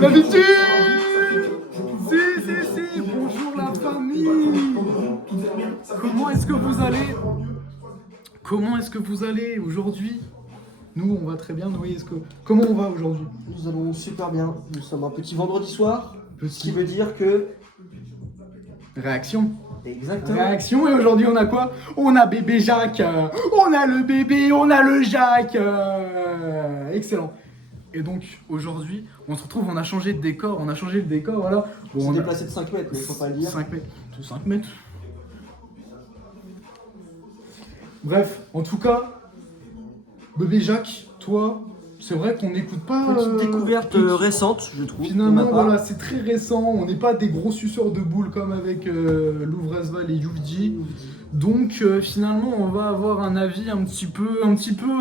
L'habitude. Si, bonjour la famille. Comment est-ce que vous allez? Comment est-ce que vous allez aujourd'hui? Nous, on va très bien, oui, comment on va aujourd'hui? Nous allons super bien. Nous sommes un petit vendredi soir, ce Petit qui veut dire que... réaction. Exactement. Réaction, et aujourd'hui on a quoi? On a bébé Jacques, on a le bébé, on a le Jacques. Excellent. Et donc aujourd'hui, on se retrouve, on a changé de décor, voilà. On s'est Bon, déplacé de 5 mètres, mais faut pas le dire. 5 mètres, tout 5 mètres. Bref, en tout cas, bébé Jacques, toi, c'est vrai qu'on n'écoute pas... Petite découverte récente, je trouve. Finalement, voilà, c'est très récent, on n'est pas des gros suceurs de boules comme avec Louvresval et Youvdi. Donc finalement, on va avoir un avis un petit peu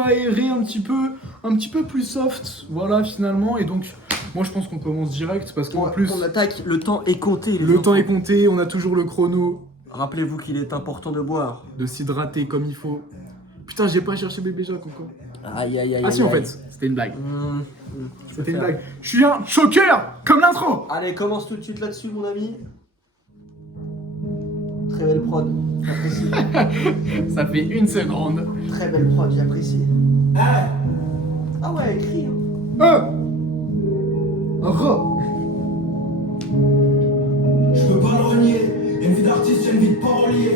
aéré, un petit peu plus soft, voilà, finalement. Et donc, moi je pense qu'on commence direct parce qu'en plus... On attaque, le temps est compté. Le temps est compté, on a toujours le chrono. Rappelez-vous qu'il est important de boire. De s'hydrater comme il faut. Putain, j'ai pas cherché bébé Jacques encore. Aïe aïe aïe. Ah si, aïe, en aïe. fait, c'était une blague. C'était une faire. blague. Je suis un choker, comme l'intro. Allez, commence tout de suite là-dessus, mon ami. Très belle prod, j'apprécie. Ça fait une seconde. Très belle prod, j'apprécie. Ah ouais, écrit. Un rat. Je peux pas le renier, y a une vie d'artiste, y a une vie de parolier.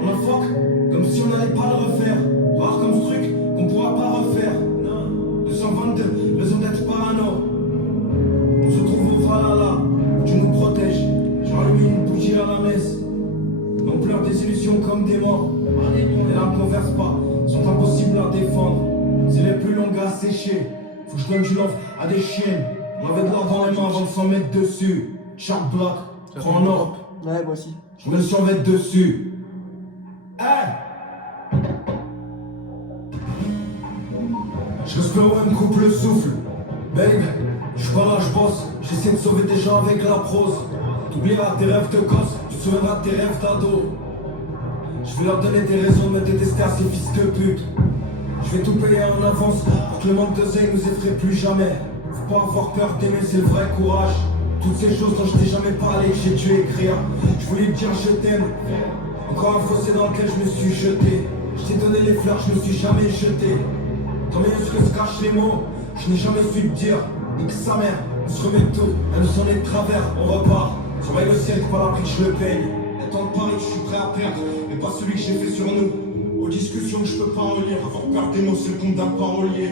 On a fuck, comme si on n'allait pas le refaire. Rare comme ce truc qu'on pourra pas refaire. 222, raison d'être parano. On se trouve au Valhalla, tu nous protèges. J'ai allumé une bougie à la messe. On pleure des illusions comme des morts. Les larmes qu'on verse pas sont impossibles à défendre. C'est les plus longues à sécher. Faut que je donne du love à des chiennes. On avait de l'or dans les mains avant de s'en mettre dessus. Chaque bloc prend en Europe. Ouais, moi aussi. Je me suis en mettre dessus. Je respire au même coupe le souffle. Babe, je suis pas là, je bosse. J'essaie de sauver des gens avec la prose. T'oublieras tes rêves de gosse, tu te souviendras de tes rêves d'ado. Je vais leur donner des raisons de me détester à ces fils de pute. Je vais tout payer en avance pour que le manque de zèle nous effraie plus jamais. Faut pas avoir peur d'aimer, c'est le vrai courage. Toutes ces choses dont je t'ai jamais parlé, que j'ai dû écrire. Je voulais te dire je t'aime. Encore un fossé dans lequel je me suis jeté. Je t'ai donné les fleurs, je me suis jamais jeté. Tant mieux ce que se cachent les mots, je n'ai jamais su te dire. Nique sa mère, on se remet tôt, elle nous en est de travers, on repart. Surveille le ciel, pas la prix que je le paye. Et tant de paris que je suis prêt à perdre, mais pas celui que j'ai fait sur nous. Aux discussions que je peux pas relire, avoir peur des mots, c'est le compte d'un parolier.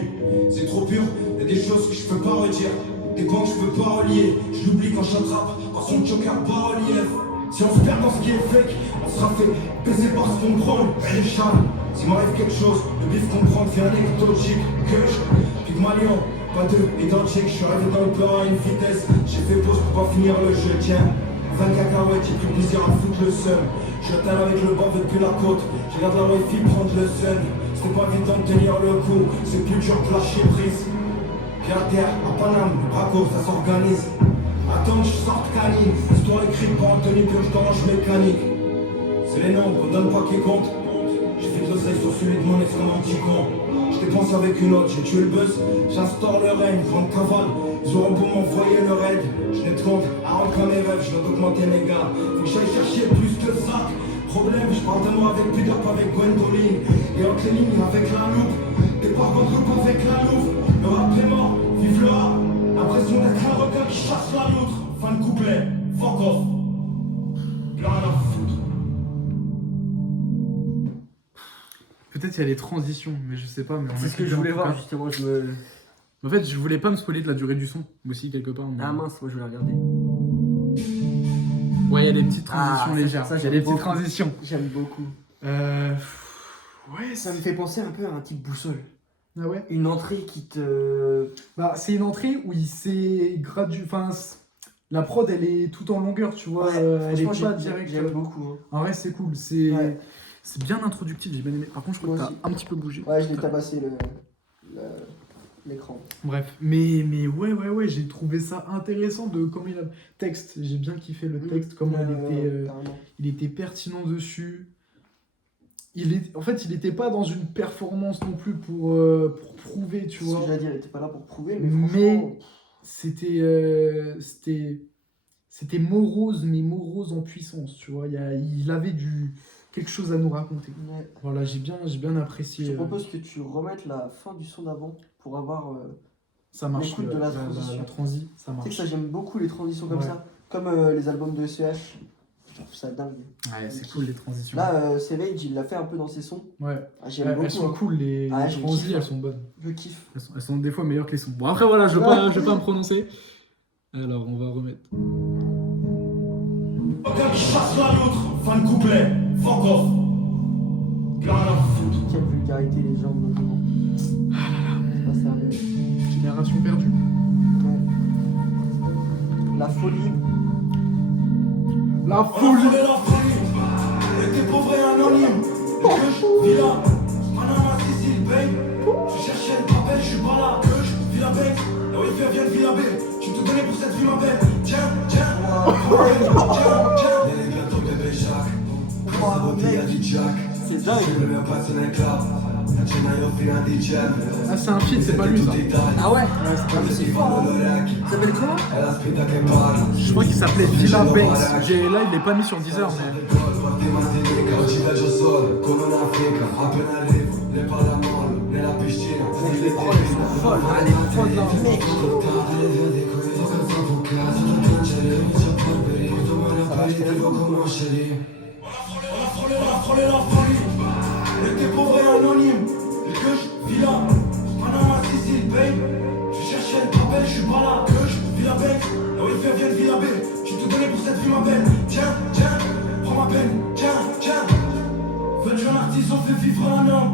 C'est trop pur, y a des choses que je peux pas redire. Des points que je peux pas relier, je l'oublie quand j'attrape par son joker pas relief. Si on se perd dans ce qui est fake, on sera fait baiser par ce qu'on prône. Elle est charme, s'il m'arrive quelque chose, le bif comprendre fait anecdotique. Que je Pygmalion, pas deux identiques, je suis arrivé dans le plan à une vitesse. J'ai fait pause pour pas finir le jeu, tiens. 20 cacahuètes, j'ai plus plaisir à foutre le seum. Je t'aime avec le bord depuis la côte, je regarde la wifi prendre le sun. C'était pas évident de tenir le coup, c'est plus dur que lâcher prise. Pied à terre, à Paname, le braco, ça s'organise. Attends que je sorte canine, histoire écrite par Anthony Purge d'orange mécanique. C'est les noms qu'on donne pas qui comptent. J'ai fait de l'oseille sur celui de mon ex comme un petit con. Je dépense avec une autre, j'ai tué le buzz, j'instaure le règne, grande cavale. Ils auront beau m'envoyer le raid, je n'ai de compte à remplir mes rêves, je dois augmenter mes gars. Faut que j'aille chercher plus que ça. Problème, je parle de moi avec Peter, pas avec Gwendoline. Et entre les lignes avec la loupe, départ contre groupe avec la loupe. Le rap est mort, vive le rap. L'impression d'être un requin qui chasse la loutre. Fin de couplet, fuck off. Plus rien à foutre. Peut-être il y a les transitions, mais je sais pas. Mais C'est ce que je voulais voir, justement. En fait, je voulais pas me spoiler de la durée du son, aussi, quelque part. Mais... Ah mince, moi je voulais regarder. Ouais, il y a des petites transitions légères. Ça, Il y a des petites transitions. J'aime beaucoup. Ouais, Ça me fait penser un peu à un type boussole. Ah ouais. Une entrée qui te... Bah, c'est une entrée où il s'est gradué. Enfin, la prod, elle est tout en longueur, tu vois. Elle est pas direct. J'aime beaucoup. Hein. En vrai, c'est cool. C'est Ouais. c'est bien introductif, j'ai bien aimé. Par contre, je crois que Moi t'as un petit peu bougé. Ouais, je l'ai tabassé l'écran. Bref, mais ouais, j'ai trouvé ça intéressant de comment il a texte. J'ai bien kiffé le texte, comment il était pertinent dessus. en fait, il était pas dans une performance non plus pour prouver, tu C'est ce vois. que j'allais dire, il était pas là pour prouver, mais Mais franchement. c'était morose, mais morose en puissance, tu vois. Il avait quelque chose à nous raconter. Ouais. Voilà, j'ai bien Je apprécié. te propose que tu remettes la fin du son d'avant pour avoir. Ça marche. l'écoute de la transition. La transi, ça Tu sais que marche. ça, j'aime beaucoup les transitions comme Ouais. ça. Comme les albums de SCH. Je trouve ça dingue. Ouais, c'est cool les transitions. Là, Savage, il l'a fait un peu dans ses sons. Ouais. Ah, j'aime Elles beaucoup. sont cool, les Ah, je transis, kiffe. elles sont bonnes. Je kiffe. Elles sont des fois meilleures que les sons. Bon, après, voilà, je vais pas me prononcer. Alors, on va remettre. Aucun qui chasse la loutre, fin de couplet, fuck off. Plein à foutre. Quelle vulgarité les gens maintenant. C'est pas sérieux. Génération perdue. Ouais. La folie. La On a folie. volé la folie, on était pauvres et anonymes. Le Kush, Villa, Panama, Sicile, babe. Je cherchais le papel, je suis pas là. Kush, Villa, babe. La wifi vient de Villa B. J'ai tout donné pour cette vie, ma belle. Tiens, tiens, tiens. Les gâteaux, bébé Jacques. Wow, mec. C'est dingue. Ah, c'est un feat, c'est pas lui ça. Ah ouais. C'est fort. Hein. Ça s'appelle comment? Je crois qu'il s'appelait Villa Banks. Là, il est pas mis sur Deezer, mais. Les prods, elles sont folles. Ah, les prods d'un mec. Ça va acheter l'album. On a frôlé la folie. On était pauvres et anonymes. Le Kush, Villa, Panama, Sicile, babe. Je cherchais le papel, je suis pas là. Kush, Villa, babe. La wifi vient de Villa B. J'ai tout donné pour cette vie, ma belle. Tiens, tiens, prends ma peine. Tiens, tiens. Veux-tu un artisan fait vivre un homme?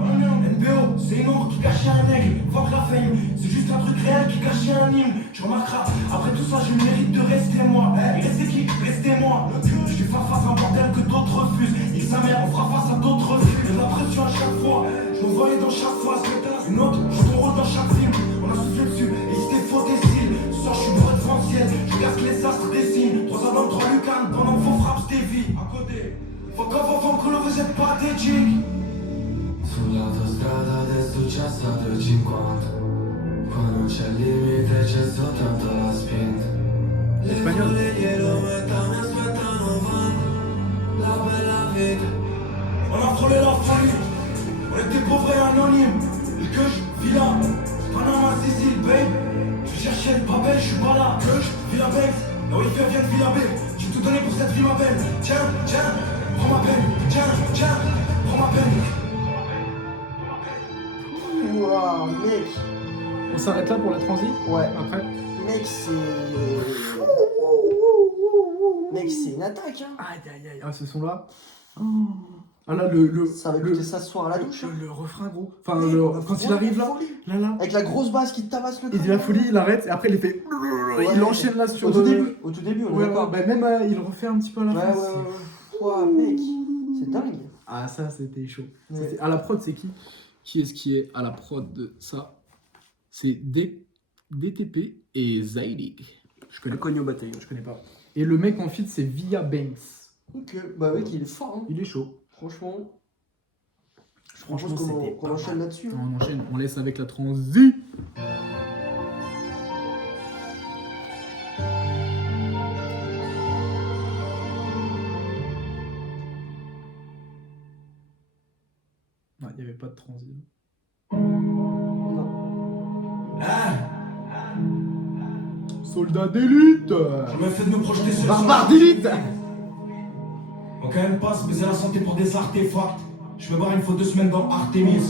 NBO, c'est une ombre qui cachait un aigle. Fuck la fame, c'est juste un truc réel qui cachait un hymne. Tu remarqueras, après tout ça, je mérite de rester moi. Et restez qui? Restez moi. Je vais faire face à un bordel que d'autres refusent. Il sa mère, on fera face à d'autres refus. De la pression à chaque fois, je me voyais dans chaque phase. Une autre, joue ton rôle dans chaque film. On a soufflé dessus, et il s'était faux des cils. Ce soir, je suis bourré de ciel. Je regarde que les astres dessinent. 3 albums, 3 lucarnes, pendant que vos frappes Stevie. À côté. Fuck off avant que vous êtes pathétique. Sull'autostrada è successo a 250. Qua non c'è limite, c'è soltanto la spinta. Le folle glielo mettono e aspettano van. La bella vita. On a frôlé la folie. On était pauvres et anonymes. Le Kush, Villa, Panama, Sicile, babe. Je cherchais le papel, je suis pas là. Kush, Villa, babe. La wifi vient de Villa B. J'ai tout donné pour cette vie, ma belle. Tiens, tiens, prends ma peine. Tiens, tiens, prends ma peine. Waouh, mec. On s'arrête là pour la transi. Ouais. Après. Mec, c'est. Mec, c'est une attaque, hein. Aïe aïe aïe. Ah, ce son-là. Ah là, le. Ça va le, écouter ça ce soir à la douche. le refrain, gros. Enfin, Mec, on a quand il frôlé arrive la là. folie. Là. Avec la grosse basse qui te tabasse le Il dit crâne. la folie, il arrête, et après il fait. Il enchaîne là sur. Au tout début, on est Ouais, d'accord. bah, même il refait un petit peu à la Ouais, fin. ouais, c'est- ouais. Ouah, mec, c'est dingue. Ah, ça, c'était chaud. Ouais. C'était- À la prod, c'est qui? Qui est-ce qui est à la prod de ça? C'est DTP et Zadig. Je connais pas. Cogno bataillon. Je connais pas. Et le mec en feat, c'est Via Banks. Ok, bah mec, il est fort, hein. Il est chaud. Franchement. Franchement, Je propose c'était qu'on pas enchaîne mal. là-dessus. hein. On enchaîne, on laisse avec la transi. Non, il n'y avait pas de transi. Non. Soldat d'élite. Je me fais de me projeter sur Barbare d'élite. On quand même pas se baiser la santé pour des artefacts. Je vais boire une fois 2 semaines dans Artemis.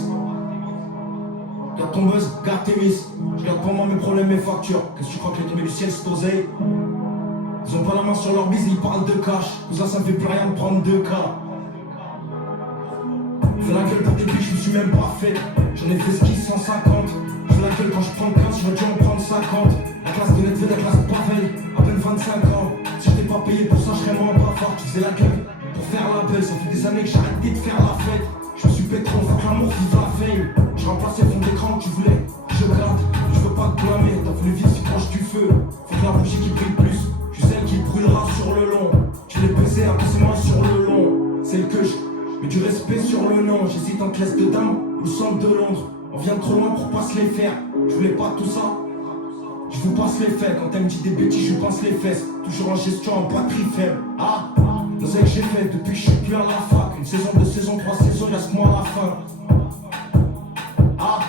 Garde ton buzz, garde tes mises. Je garde pour moi mes problèmes, mes factures. Qu'est-ce que tu crois que les tombés du ciel c'est oseille? Ils ont pas la main sur leur bise, ils parlent de cash. Cousin, ça me fait plus rien de prendre 2 cas. Fais la gueule pour tes pieds, je me suis même pas fait. J'en ai fait ski 150. Fais la gueule quand je prends 15, je vais dû en prendre 50. La classe de net, la classe de pareil, à peine 25 ans. Si je t'ai pas payé pour ça, je serais moins pas fort. Tu faisais la gueule pour faire la belle. Ça fait des années que j'ai arrêté de faire la fête. Je me suis pétron, faut que l'amour vive la fame. Je remplaçais le fond d'écran que tu voulais. Je gratte, je veux pas te blâmer. T'as voulu vivre si proche du feu. Faut que la bougie qui brille plus. Je suis celle qui brûlera sur le long. Tu l'ai baisé, c'est moi sur le long. C'est le que je mets du respect sur le nom. tant que l'Est de Dame ou le centre de Londres. On vient de trop loin pour pas se les faire. Je voulais pas tout ça. Je vous passe les faits. Quand elle me dit des bêtises, je lui passe les fesses. Toujours en gestion, en batterie faible. Ah, l'oseille que j'ai fait depuis que je suis plus à la fac. Une saison, 2 saisons, 3 saisons, y'a ce mois à la fin. Ah,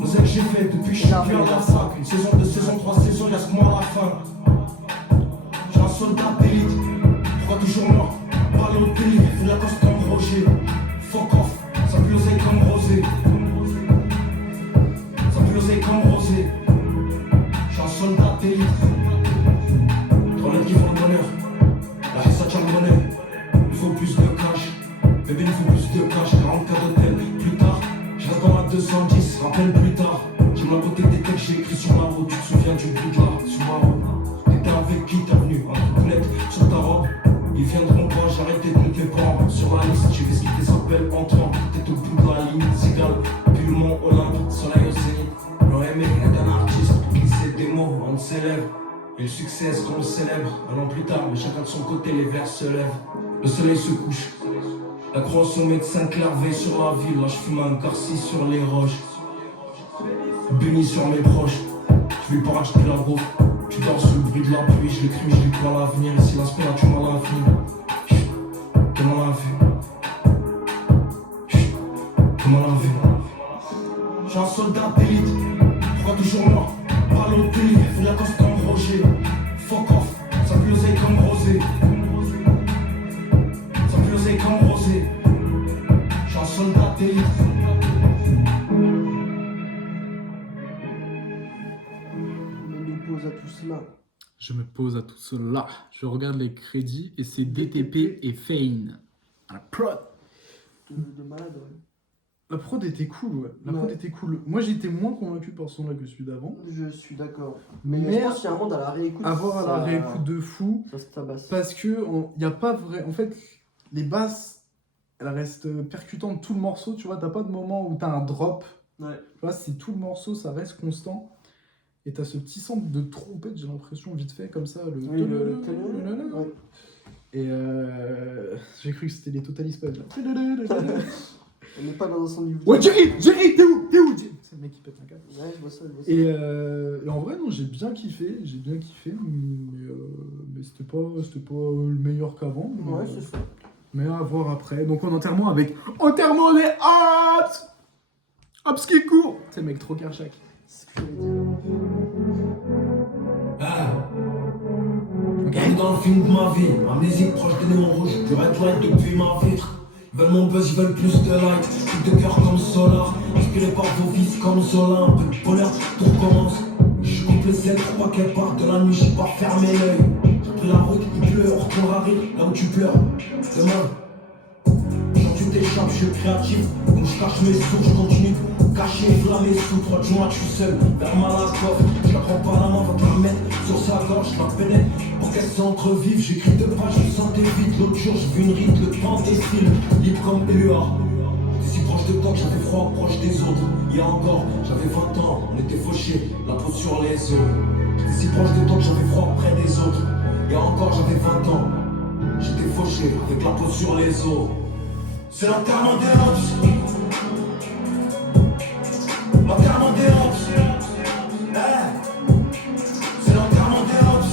l'oseille que j'ai fait depuis que je suis plus à la fac. Une saison, 2 saisons, 3 saisons, y'a ce mois à la fin. J'ai un soldat d'élite. Pourquoi toujours moi? Parler au pays, faut la cause comme Roger. Fuck off, ça pue l'oseille comme Rosé. Ça pue l'oseille comme Rosé. J'suis un soldat d'élite. 3 lettres qui font le bonheur. La haine ça tient le bonheur. Il faut plus de cash. Bébé il faut plus de cash. 40 cas d'hôtel. Plus tard, je reste dans la 210. Rappelle plus tard. J'aime la beauté des textes j'ai écrit sur la route. Tu te souviens du bout de là, sur ma route. T'étais avec qui t'es venu? Un truc net sur ta robe. Ils viendront pas, j'ai arrêté de monter pas. Sur la liste, j'ai fait ce qui les appelle entrant. T'es au bout de la ligne, Zigal. Puis le mont Olympe, soleil au zénith. L'OM est un artiste, qui sait des mots, on s'élève. Et le succès, est-ce qu'on le célèbre? Un an plus tard, mais chacun de son côté, les vers se lèvent. Le soleil se couche. La croix au sommet de Saint-Clair veille sur la ville. Là, je fume un Garci sur les roches. Béni sur mes proches. Je lui parle, je prie la gauche. Tu dors sous le bruit de la pluie, je l'écris, je lui crois l'avenir. Ici l'aspect là, tu m'as l'infini. Comment la vue? Comment la vue? J'suis un soldat d'élite. Pourquoi toujours moi? Parle au pays, faut la cause comme Roger. Fuck off, ça pue l'oseille comme Rosé. Ça pue l'oseille comme Rosé. J'suis un soldat d'élite. À tout cela. Je me pose à tout cela. Je regarde les crédits et c'est DTP et Fane. La prod. De malade, ouais. La prod était cool, ouais. La Ouais. prod était cool. Moi, j'étais moins convaincu par ce son-là que celui d'avant. Je suis d'accord. Mais Mais je pense qu'il y a un monde à la réécoute. avoir à la ça- réécoute de fou. Ça se tabasse. Parce que il y a pas vrai. En fait, les basses, elles restent percutantes tout le morceau. Tu vois, t'as pas de moment où t'as un drop. Ouais. Tu vois, c'est tout le morceau, ça reste constant. Et t'as ce petit sample de trompette, j'ai l'impression, vite fait, comme ça. Le... Oui, le- ouais. Et j'ai cru que c'était les Total Espace, là. On n'est pas dans un son niveau. Ouais, Jerry, t'es où? C'est le mec qui pète un câble. Ouais, je vois ça, je vois ça. Et en vrai, non, j'ai bien kiffé, mais c'était pas le meilleur qu'avant. Mais, Ouais, c'est ça. mais à voir après. Donc, en enterrement avec enterrement des Hops! Hops qui court! C'est le mec trop Kershak. C'est ce que j'allais dire. Bienvenue dans le film de ma vie, amnésique proche des néons rouges, du red light depuis ma vitre. Ils veulent mon buzz, ils veulent plus de light, plus de cœur comme Solar, inspiré par vos vices comme Zola, un peu de bonheur, tout recommence. Je coupe les ailes pour pas qu'elle parte de la nuit, j'ai pas fermé l'œil. J'ai pris la route, il pleut, on retourne à rire, là où tu pleures. Demain, quand tu t'échappes, je suis créatif, quand je cache mes sous, je continue. Caché, flammé, sous 3 juin, je suis seul, vers ma coffre. Je la prends par la main, va te la mettre sur sa gorge, je la pénètre pour qu'elle s'entrevive. J'écris 2 pages, je sentais vite. L'autre jour, j'ai vu une rite, le temps défile, libre comme Éluard. T'es si proche de toi que j'avais froid, proche des autres. Il y a encore, j'avais 20 ans, on était fauchés, la peau sur les os. J'étais si proche de toi que j'avais froid près des autres. Il y a encore, j'avais 20 ans, j'étais fauché avec la peau sur les os. C'est l'enterrement des Hops. L'enterrement des Hops. C'est l'enterrement des Hops.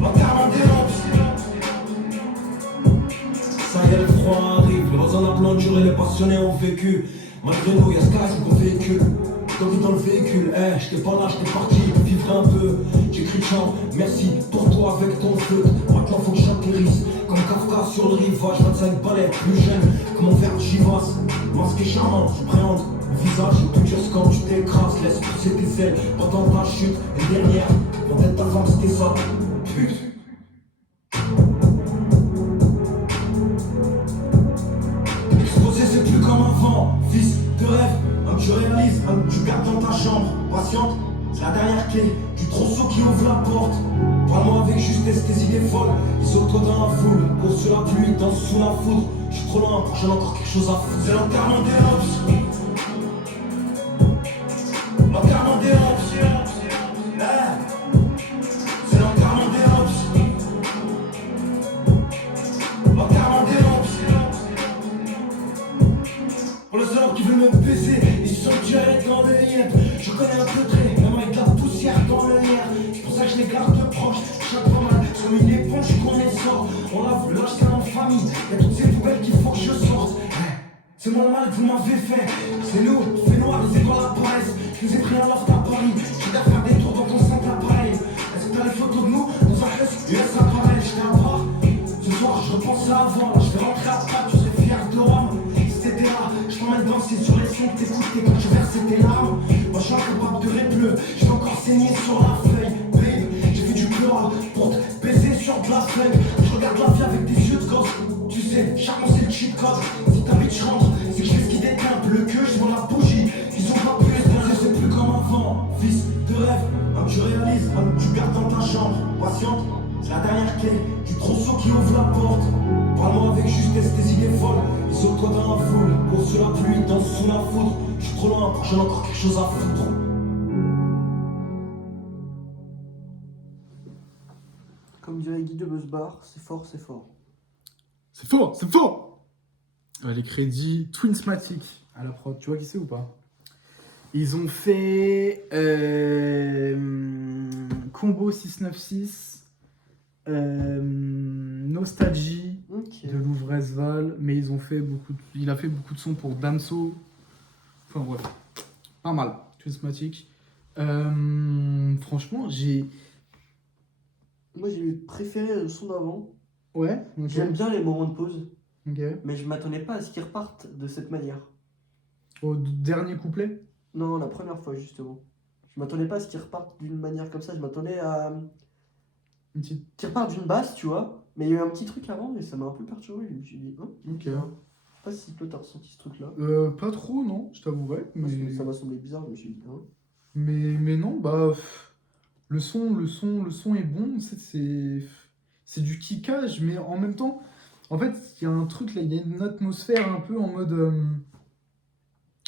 L'enterrement des Hops. Ça y est, le froid arrive. Les roses en appelant dur et les passionnés ont vécu. Malgré nous, y'a ce charisme qu'on véhicule. T'as dans le véhicule, j'étais pas là, j'étais parti vivre un peu. J'écris le chant, merci pour toi avec ton feu. Maintenant faut que j'atterrisse, comme Kafka sur le rivage. 25 balais, plus jeune que mon verre Chivas. Masqué charmant, je préhende le visage est tout juste quand tu t'écrases. Laisse pousser tes ailes pendant ta chute. Et dernière, mon tête ta femme c'était ça. Pute. Exposé c'est plus comme avant, fils de rêve. Tu réalises, tu gardes dans ta chambre, patiente, c'est la dernière clé, du trousseau qui ouvre la porte. Parle-moi avec justesse, tes idées folles, isole-toi dans la foule, cours sous la pluie, danse sous la foudre. Je suis trop loin pour que j'en ai encore quelque chose à foutre. C'est l'enterrement des Hops. L'enterrement des Hops. C'est l'enterrement des Hops. L'enterrement des Hops. fais, c'est nous, il fait noir, les étoiles apparaissent. Je nous ai pris un loft à Paris, je dois faire des tours dans ton simple appareil. Est-ce que t'as les photos de nous dans un US, US appareil, j'étais à part. Ce soir, je repense à avant, je vais rentrer à Pâques, tu serais fier de Rome. C'était là, je t'emmène danser sur les sons que t'écoutes et quand tu verses tes larmes. Moi, je suis incapable de répler, j'ai encore saigné sur la feuille. Babe, j'ai fait du pleurer pour te baiser sur de la feuille. Je regarde la vie avec des yeux de gosse. Tu sais, chacun c'est le cheat code. Si t'as envie de je rentre, c'est que je fais ce qui déteint un peu le queue, je vois la bougie. Ils ont pas plus de c'est plus comme avant. Fils de rêve, un que tu réalises, un que tu gardes dans ta chambre. Patiente, c'est la dernière clé du trousseau qui ouvre la porte. Parle-moi avec justesse, tes idées folles. Isole-toi dans la foule, cours sous la pluie, danse sous la foudre. Je suis trop loin, j'en ai encore quelque chose à foutre. Comme dirait Guy de Busbar, c'est fort, c'est fort. C'est fort, c'est fort. Les crédits Twinsmatic à la prod, tu vois qui c'est ou pas? Ils ont fait Combo 696, Nostalgie Ok. de Louvresval, mais il a fait beaucoup de sons pour Damso. Enfin bref, pas mal, Twinsmatic. Franchement, Moi j'ai préféré le son d'avant. Ouais, ok. J'aime bien les moments de pause, Ok. mais je m'attendais pas à ce qu'ils repartent de cette manière. Au dernier couplet? Non, la première fois justement. Je m'attendais pas à ce qu'ils repartent d'une manière comme ça. Je m'attendais à Une petite... qu'ils repartent d'une basse, tu vois. Mais il y a eu un petit truc avant et ça m'a un peu perturbé. Je me suis dit, hein, Ok. je sais pas si toi t'as ressenti ce truc-là. Pas trop, non, je t'avouerais. Moi, Mais... ça m'a semblé bizarre. Je me suis dit, hein. Mais non, bah... Le son est bon, c'est du kickage, mais en même temps, en fait, il y a un truc là, il y a une atmosphère un peu en mode...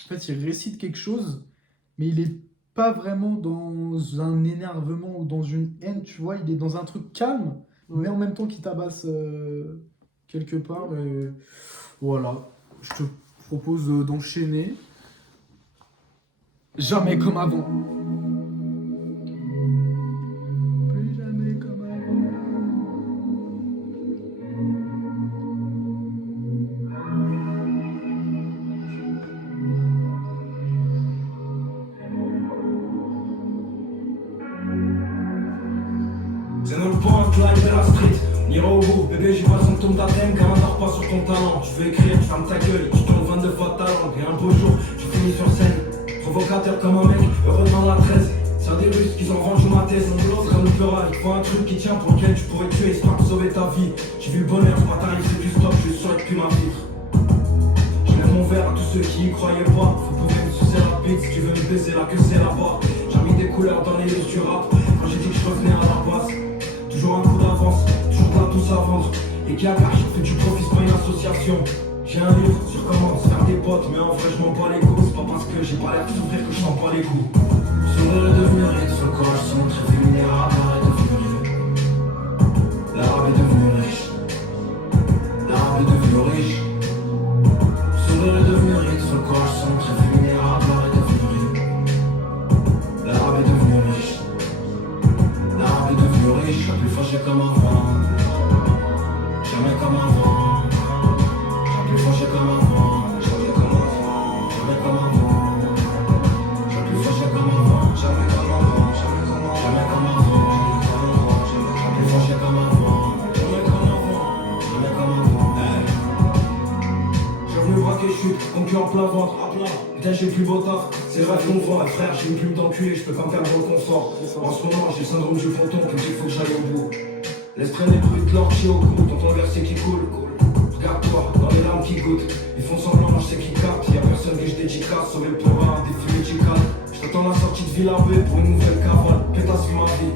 En fait, il récite quelque chose, mais il est pas vraiment dans un énervement ou dans une haine, tu vois, il est dans un truc calme, mais en même temps qui tabasse quelque part. Et voilà, je te propose d'enchaîner. Jamais comme avant. Plus jamais comme avant. C'est notre point, live de la street. On ira au bout, bébé, j'ai pas le symptôme d'atteinte, car on dort pas sur ton talent. Je veux écrire, tu fermes ta gueule, tu tournes 22 fois ta langue. Et un beau jour, je finis sur scène. Provocateur comme un mec, heureux dans la 13. C'est des Russes qu'ils ont vendu ma thèse. Mon boulot, comme le pleura, il faut un truc qui tient pour lequel tu pourrais tuer, histoire de sauver ta vie. J'ai vu le bonheur, ce matin, il fait du stop, je suis sûr depuis ma vitre. Je lève mon verre à tous ceux qui y croyaient pas. Vous pouvez me sucer la bite si tu veux me baiser là que c'est là-bas. J'ai mis des couleurs dans les yeux du rap. Quand j'ai dit que je revenais à la base. Toujours un coup d'avance, toujours de la douce à vendre. Et qui a je fais du profit, c'est pas une association. J'ai un livre sur comment se faire des potes, mais en vrai je m'en bats les coups. C'est pas parce que j'ai pas l'air de souffrir que je sens pas les coups. Sourire est devenu riche, sur le corps sont très vulnérables, est devenu riche. L'arabe est devenu riche. L'arabe est devenu riche. Sourire est devenu riche, sur le corps sont très vulnérables, est devenu riche. L'arabe est devenu riche. L'arabe est devenu riche, plus fâché comme avant. Jamais comme avant. Plus fâché comme avant. Jamais comme avant. Jamais comme avant. Plus fâché comme avant. Jamais comme avant. Jamais comme avant. Plus fâché comme avant. Jamais comme avant. Jamais comme avant. Je suis venu braquer chute, conclu en plein ventre. Putain, j'ai le plus beau taf, c'est vrai qu'on voit. Frère, j'ai une plume d'enculé, je peux pas me faire dans le confort. En ce moment, j'ai le syndrome du fronton, qui me dit qu'il faut que j'aille au bout. Laisse traîner le bruit de l'orchie au cou, ton verset qui coule. Regarde-toi, dans les larmes qui goûtent. Ils font semblant, moi je sais qu'ils captent. Y'a personne que je dédicace, sauver le pauvre, un défi médical. Je t'attends la sortie de Villa B pour une nouvelle cavale. Pétasse vu ma vie.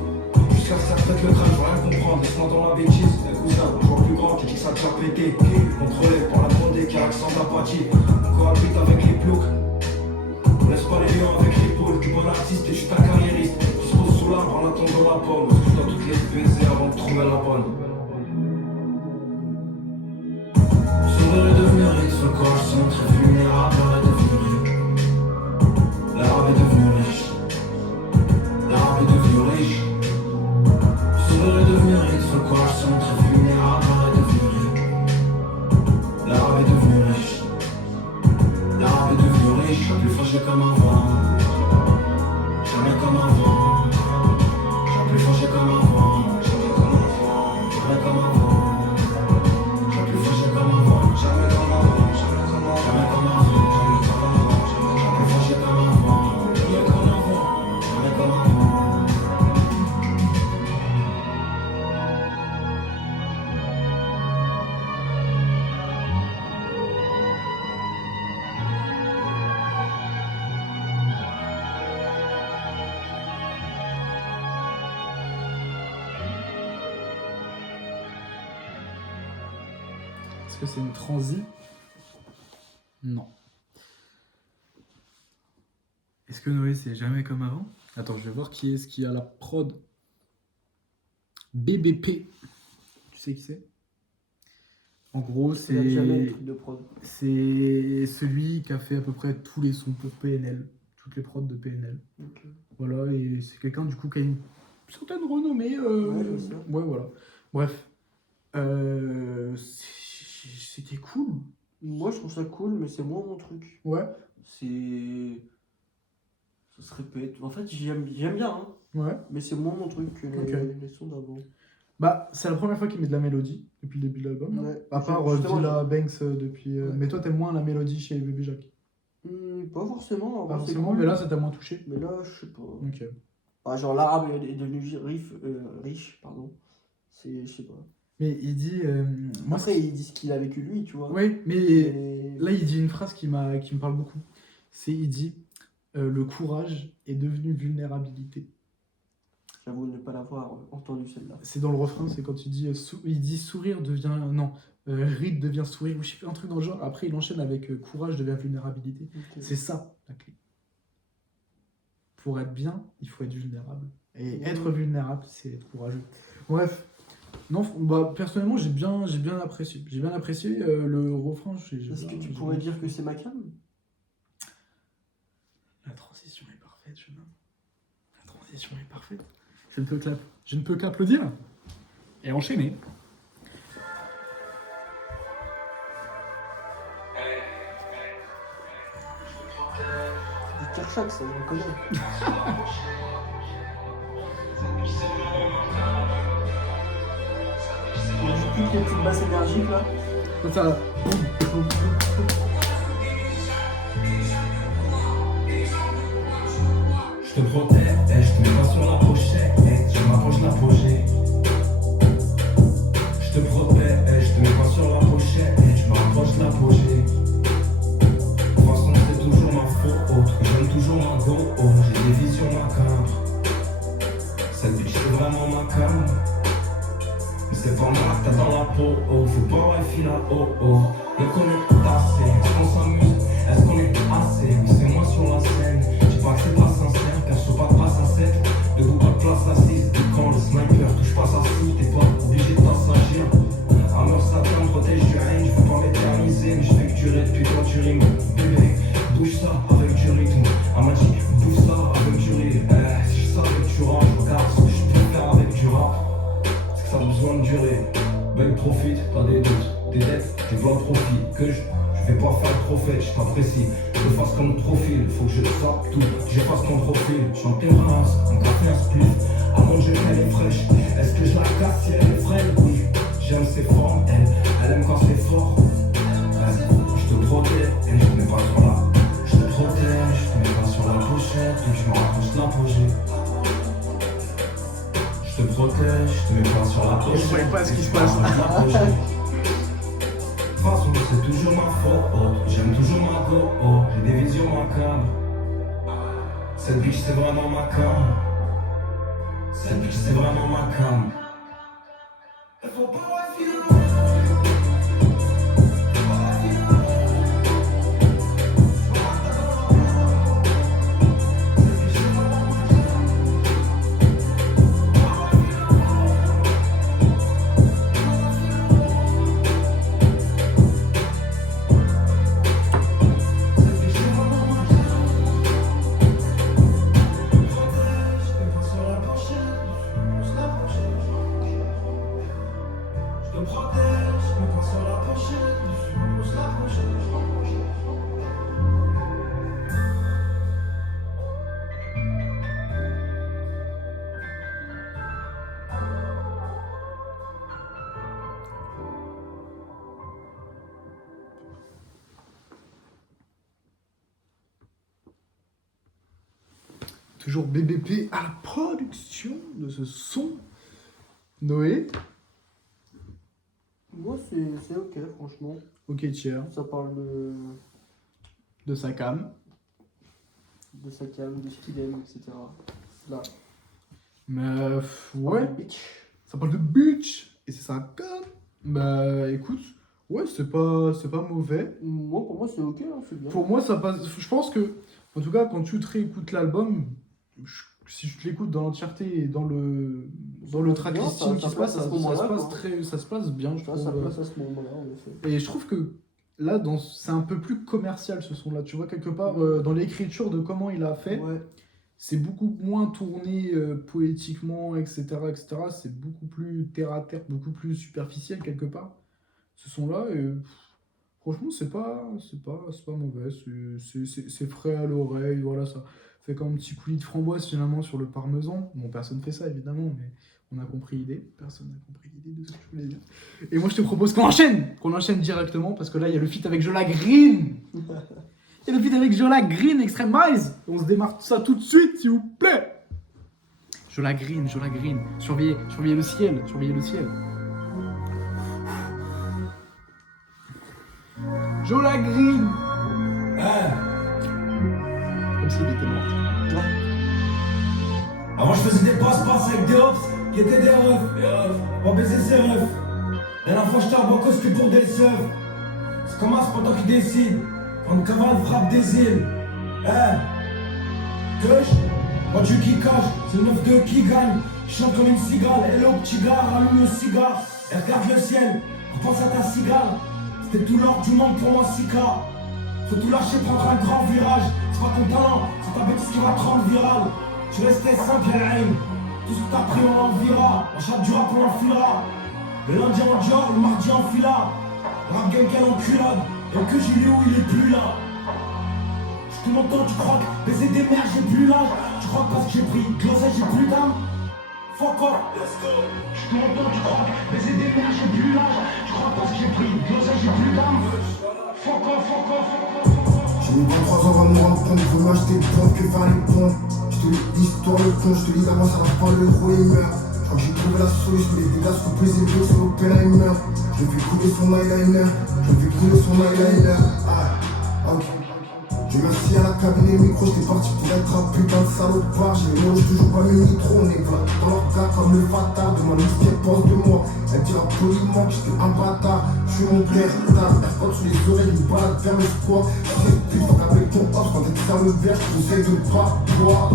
Jusqu'à ce que ça pète le crâne, je veux rien comprendre. Laisse-moi dans la bêtise. Un cousin, un joueur plus grand qui dit que ça te fait péter. Contrôlé par la bande qui a accent d'apathie. Encore habite avec les ploucs. Laisse pas les lions avec l'épaule. Tu bon artiste et je suis ta carriériste. Tu se poses sous l'arbre en attendant la pomme. Parce que je dois toutes les baiser avant de trouver la bonne. Sourire est devenu riche, ce corps sont très vulnérables, est devenu riche. L'arabe est devenu riche. L'arabe est devenu riche. Sourire est devenu riche, ce corps sont très vulnérables, est devenu riche. L'arabe est devenu riche. L'arabe est devenu que c'est une transi? Non. Est-ce que Noé, c'est jamais comme avant? Attends, je vais voir qui est-ce qui a la prod. BBP. Tu sais qui c'est? En gros, Il a jamais le c'est truc de prod. celui qui a fait à peu près tous les sons pour PNL, toutes les prods de PNL. Ok. Voilà, et c'est quelqu'un du coup qui a une certaine renommée. Ouais, je sais. Ouais, voilà. Bref. C'était cool. Moi, je trouve ça cool, mais c'est moins mon truc. Ouais, C'est. Ça se répète. En fait, j'aime bien, hein, ouais. mais c'est moins mon truc que Ok. les sons d'avant. Bah, c'est la première fois qu'il met de la mélodie depuis le début de l'album. là. Ouais. À part Justement, Villa Banks depuis. Ouais. Mais toi, t'aimes moins la mélodie chez Bébé Jacques. Pas forcément, en Pas vrai, c'est forcément, cool. mais là, ça t'a moins touché. Mais là, je sais pas. Ok. Ah, genre, l'arabe est devenu riche, pardon. Je sais pas. Mais il dit. Moi, Après, il dit ce qu'il a vécu lui, tu vois. Oui, mais Mais là, il dit une phrase qui me parle beaucoup. Il dit le courage est devenu vulnérabilité. j'avoue ne pas l'avoir entendu celle-là. C'est dans le refrain, c'est quand il dit il dit sourire devient non, ride devient sourire ou je sais pas un truc dans le genre. Après, il enchaîne avec courage devient vulnérabilité. Ok. C'est ça la clé. Pour être bien, il faut être vulnérable. Et Ouais. être vulnérable, c'est être courageux. Bref. Non, bah, personnellement, j'ai bien apprécié. J'ai bien apprécié le refrain. Est-ce que tu pourrais dire que c'est ma cam? La transition est parfaite, jeune homme. La transition est parfaite. Je ne peux qu'applaudir et enchaîner. C'est Kershak, ça, je le connais. Il y a toutes les petites basses énergiques là. Comme ça, Je te protège, je te mets pas sur la pochette, je m'approche de l'apogée. Je te protège, je te mets pas sur la pochette, je me rapproche de l'apogée. De toute façon, c'est toujours ma faute, j'aime toujours ma go, j'ai des visions macabres. Cette bitch, c'est vraiment ma cam. Mais c'est pas moi que t'as dans la peau, faut pas ouais, fil à Le connaît assez, est-ce qu'on s'amuse, est-ce qu'on est assez, mais c'est moi sur la scène. Pas que c'est pas sincère, car je pas de passe à 7. Debout, pas de place assise. Et quand le sniper touche pas sa cible, t'es pas obligé de t'assagir. Hammer Satan protège du règne, je veux pas m'éterniser, mais je fais que durer depuis quand tu rimes. Bébé, bouge ça avec du rythme. Un magic, bouffe ça avec du rire. Si je savais que tu rages, regarde ce que je peux faire avec du rap. C'est que ça a besoin de durer. Ben profite, t'as des doutes, des dettes, des plein de profit. Que je vais pas faire le prophète, je t'apprécie. Je fasse comme profil, faut que je sape tout. Je fasse ton profil, je suis en terrasse, un café, un split. À manger, elle est fraîche. Est-ce que je la casse si elle est frêle? Oui, j'aime ses formes, elle aime quand c'est fort. Je te protège, et je te mets pas sur la. Je te protège, je te mets pas sur la pochette, et je me rapproche de l'apogée. Je te protège, je te mets pas sur la pochette. Je voyais pas ce qui et se je me passe. rapproche de l'apogée. De toute façon, c'est toujours ma faute, j'aime toujours ma go, j'ai des visions macabres. Cette bitch c'est vraiment ma cam. Cette bitch c'est vraiment ma cam. Elle faut pas ouais, filer. toujours BBP à la production de ce son. Noé. Moi, c'est ok, franchement. Ok, tiers. Ça parle De sa cam. de sa cam, de ce qu'il aime, etc. Là. Mais ouais. Bitch. Ça parle de bitch. Et c'est sa cam. Bah écoute, Ouais, c'est pas mauvais. Moi, pour moi, c'est ok, hein, c'est bien. Pour moi, ça passe. Je pense que, en tout cas, quand tu te réécoutes l'album, si tu te l'écoutes dans l'entièreté et dans le track Bien, listing qui ça se passe, place à ça ce moment-là, se passe quoi. ça se passe bien, je Tu vois, ça trouve. place à ce moment-là, en effet. Et je trouve que là, c'est un peu plus commercial ce son-là. Tu vois, quelque part, dans l'écriture de comment il a fait, Ouais. c'est beaucoup moins tourné poétiquement, etc., etc. C'est beaucoup plus terre à terre, beaucoup plus superficiel quelque part. Ce son-là, franchement, c'est pas mauvais. C'est frais à l'oreille, voilà, ça fait comme un petit coulis de framboise finalement sur le parmesan. Bon, personne fait ça évidemment, mais on a compris l'idée. Personne n'a compris l'idée de ce que je voulais dire. Et moi, je te propose qu'on enchaîne directement parce que là, il y a le feat avec Jola Green. Il y a le feat avec Jola Green, Extreme Eyes. On se démarre ça tout de suite, s'il vous plaît. Jola Green, surveillez le ciel, surveillez le ciel. Jola Green. Comme s'il était mort. Avant je faisais des passe-passe avec des hops qui étaient des refs. Pas baiser ses refs. La dernière fois j'étais à Bocos que pour des seufs. C'est comme ça, c'est pas toi qui décide. Quand le cavale frappe des îles. Kush, moi tu qui cache, c'est le 9-2 qui gagne. Je chante comme une cigale, hello petit gars, allume le cigare. Et regarde le ciel, repense à ta cigale. C'était tout l'or du monde pour moi, Sika. Faut tout lâcher, prendre un grand virage. C'est pas ton talent, c'est ta bêtise qui va te rendre viral. Tu restais simple et haine. Tout ce que t'as pris on l'envira. La chatte du rap on l'enfilera. Le lundi en Dior, le mardi en fila. Rap game quel enculade. Et que j'ai lu où il est plus là. Tout mon temps tu crois que baiser des mères j'ai plus l'âge. Tu crois que parce que j'ai pris l'oseille j'ai plus d'âme. Fuck off, let's go. Tout mon temps tu crois que baiser des mères j'ai plus l'âge. Tu crois que parce que j'ai pris l'oseille j'ai plus d'âme. Fuck off, fuck off, fuck off, fuck off. J'ai mis 23 ans avant de me rendre compte. Je veux m'acheter le pompes que faire les pompes. Je te lis l'histoire le con, je te lis avant ça va pas le héros il meurt. Je crois que j'ai trouvé la solution, les dégâts sont plus élevés sur l'Oppenheimer. Je vais couler son eyeliner, je vais couler son eyeliner. Ok. Je merci à la cabine et le micro, j'étais parti pour être un putain de salopard. J'ai les mots, je te joue pas mes micros, on est là dans leur gars comme le fatard. Demande ce qu'elle pense de moi, elle dira poliment que j'étais un bâtard. Je suis mon père, tard, AirPods sous les oreilles, une balade vers le squat. Je sais plus avec ton off, quand t'es dans le verre, je conseille de pas boire.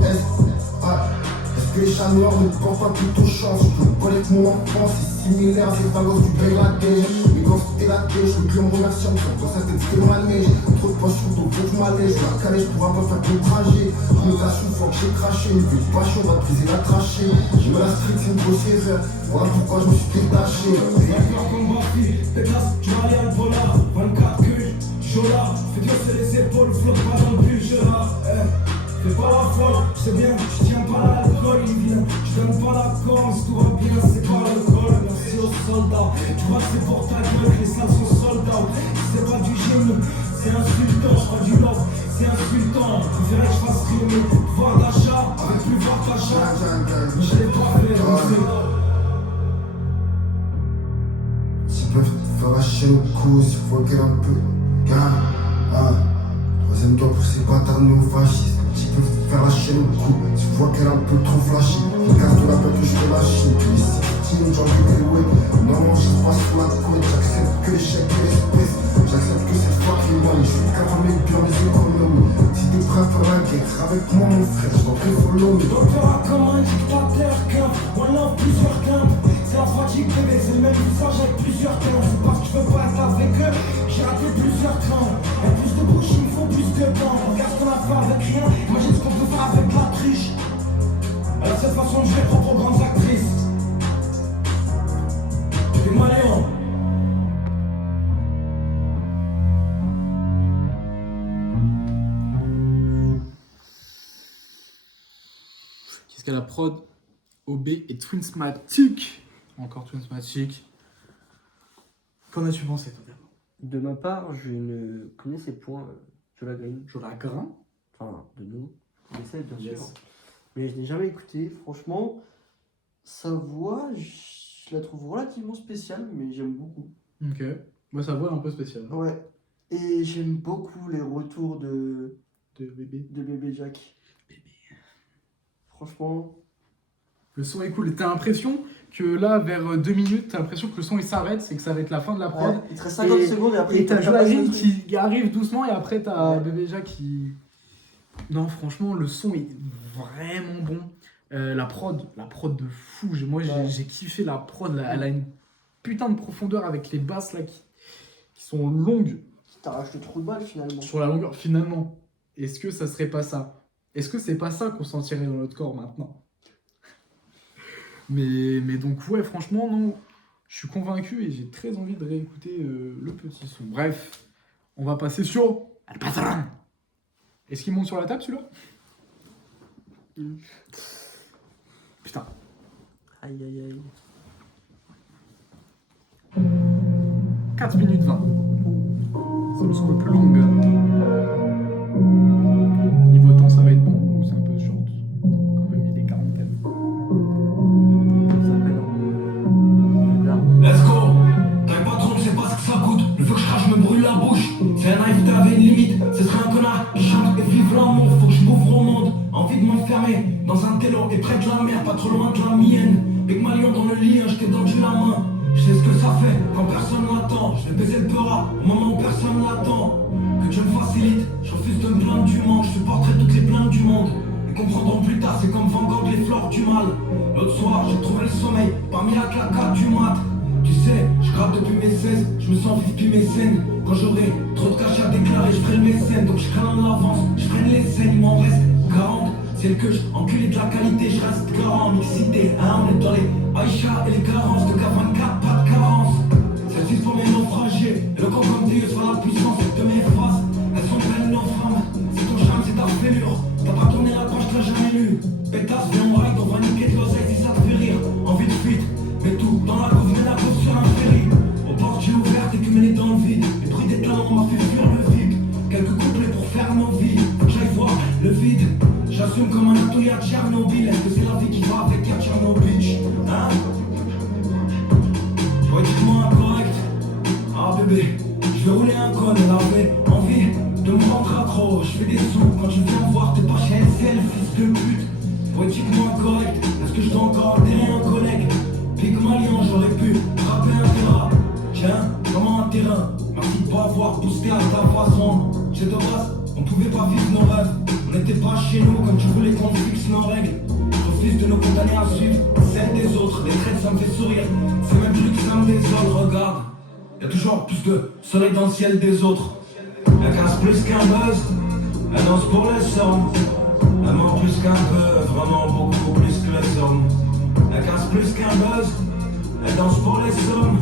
Est-ce que les chats noirs ne portent pas plutôt chance? Je peux connaître mon enfance, c'est similaire à ces fagos du Bangladesh. Mais quand c'était la tête, je veux que l'on remercie en faisant ça c'était ma neige. Trop de passion, donc faut que je m'allège. Je la calais, je pourrais pas faire ton trajet. Je me casse une fois que j'ai craché, une petite passion va te briser la trachée. J'ai me la street, c'est une grosse erreur. Voilà pourquoi je me suis détaché. Comme Bafi, Péclasse, tu vas aller à Albola. 24 culs, Jola, fais que les épaules, flotte pas dans le but, je la. Fais pas la folle, je sais bien, je tiens pas l'alcool, il vient. Je donne pas la corne, si tout va bien, c'est pas l'alcool. Merci aux soldats, tu vois que c'est pour ta gueule que les salles sont soldats. C'est pas du génie, c'est insultant, je crois du love, c'est insultant. Tu verrais que je fasse rimer, pouvoir d'achat, avec plus pouvoir d'achat. Mais je l'ai pas fait, s'ils peuvent te faire hacher le cou, s'il faut qu'elle un peu calme. Troisième tour pour ces bâtards néo-fascistes. S'ils peuvent te faire lâcher le cou, tu vois qu'elle est un peu trop flashy. Regarde de la peur que je fais lâcher. Puis les 16, j'en ai des ouais. Non, je passe sur la côte. J'accepte que l'échec est l'espèce. J'accepte que c'est fucking money. Je suis capable de bien les économies. Si t'es prêt à faire la guerre avec moi, mon frère, je t'en prie, follow me. Docteur comme un dictateur, qu'un, one love, plusieurs quintes. C'est la fatigue, bébé, c'est le même visage avec plusieurs teintes. C'est parce que je veux pas être avec eux. J'ai raté plusieurs trains. Et plus de bouche, il me faut plus de temps. Regarde ce qu'on a fait avec rien. Imagine ce qu'on peut faire avec la triche. Alors cette façon de jouer propre aux grandes actrices. Tu es maléon. Qu'est-ce qu'elle a prod? OB et Twinsmatic. Encore Twinsmatic. Qu'en as-tu pensé, toi, d'abord? De ma part, je ne connaissais point Jola Green. Jola Green. Enfin, de nous. On essaie, bien Yes. sûr. Mais je n'ai jamais écouté. Franchement, sa voix, je la trouve relativement spéciale, mais j'aime beaucoup. Ok. Moi, sa voix est un peu spéciale. Ouais. Et j'aime beaucoup les retours de Bébé. Bébé Jack. Franchement, Le son est cool. T'as l'impression que là, vers 2 minutes, t'as l'impression que le son il s'arrête, c'est que ça va être la fin de la prod. Ouais, il te reste 50 secondes et après Et t'as il passe le Joachim truc. qui arrive doucement et après t'as Ouais. Bébé Jacques qui... Non, franchement, le son est vraiment bon. La prod de fou. Moi, Ouais. j'ai kiffé la prod. Là. Elle a une putain de profondeur avec les basses là qui sont longues Qui t'arrache le trou de balle finalement. sur la longueur. Finalement, est-ce que ça serait pas ça? Est-ce que c'est pas ça qu'on sentirait dans notre corps maintenant? mais donc, ouais, franchement, non. Je suis convaincu et j'ai très envie de réécouter le petit son. Bref, on va passer sur El Patron. Est-ce qu'il monte sur la table celui-là? Putain. Aïe aïe aïe. 4 minutes 20. C'est le son le plus long. Niveau temps, ça va être bon ou c'est un peu short? Quand même, il est quarantaine. Ça s'appelle là. Let's go. T'as pas trop, c'est pas ce que ça coûte. Le feu que je crache me brûle la bouche. C'est un naïf, t'avais une limite. Ce serait un connard qui chante et vive l'amour. Faut que je m'ouvre au monde. Envie de m'enfermer dans un télo et près de la mer, pas trop loin de la mienne. Avec ma lion dans le lit, je t'ai tendu la main. Je sais ce que ça fait quand personne m'attend. Je vais baiser le peura au moment où personne l'attend. Que Dieu me facilite, je refuse de me plaindre du manque. Je supporterai toutes les plaintes du monde. Ils comprendront plus tard, c'est comme Van Gogh, les fleurs du mal. L'autre soir, j'ai trouvé le sommeil parmi la claquade du mat. Tu sais, je gratte depuis mes 16, je me sens vivre depuis mes scènes. Quand j'aurai trop de cash à déclarer, je ferai le mécène. Donc je crains en avance, je freine les scènes, il m'en reste 40. C'est le que je enculé de la qualité, je reste garant, mixité, hein, on est dans les Aïcha et les carences, de K24, pas de carence. Celle-ci pour mes naufragés, et le corps comme Dieu soit la puissance de mes phrases. Elles sont belles nos femmes, c'est ton charme, c'est ta fêlure. T'as pas tourné la page, t'as jamais lu. Pétasse, viens on ride, on va niquer de l'oseille si ça te fait rire. Envie de fuite, mais tout dans la couve, mets la couve sur un ferry. Aux portes j'ai ouvert, t'es cumulé dans le vide. Le bruit des talents m'a fait fuir le vide. Quelques couplets pour faire nos vies, faut que j'aille voir le vide. J'assume comme un atelier à Tchernobyl. Est-ce que c'est la vie qui va avec à Tchernobyl, hein? Poétiquement incorrect. Ah bébé, je vais rouler un con et l'avais envie de me rendre accro. Je fais des sous quand tu viens me voir, t'es pas chez LCL, fils de pute. Poétiquement incorrect, est-ce que je dois encore enterrer un collègue? Pique Malian, j'aurais pu frapper un terrain. Tiens, comment un terrain? Merci de pas avoir boosté à ta façon. J'ai de base, on pouvait pas vivre nos rêves. On n'était pas chez nous comme tu voulais qu'on fixe nos règles. Je refuse de nous condamner à suivre celles des autres. Les traits ça me fait sourire, c'est même plus que ça me désole. Regarde, y'a toujours plus de soleil dans le ciel des autres. Elle casse plus qu'un buzz, elle danse pour les sommes. Elle ment plus qu'un peu, vraiment beaucoup plus que les hommes. Elle casse plus qu'un buzz, elle danse pour les sommes.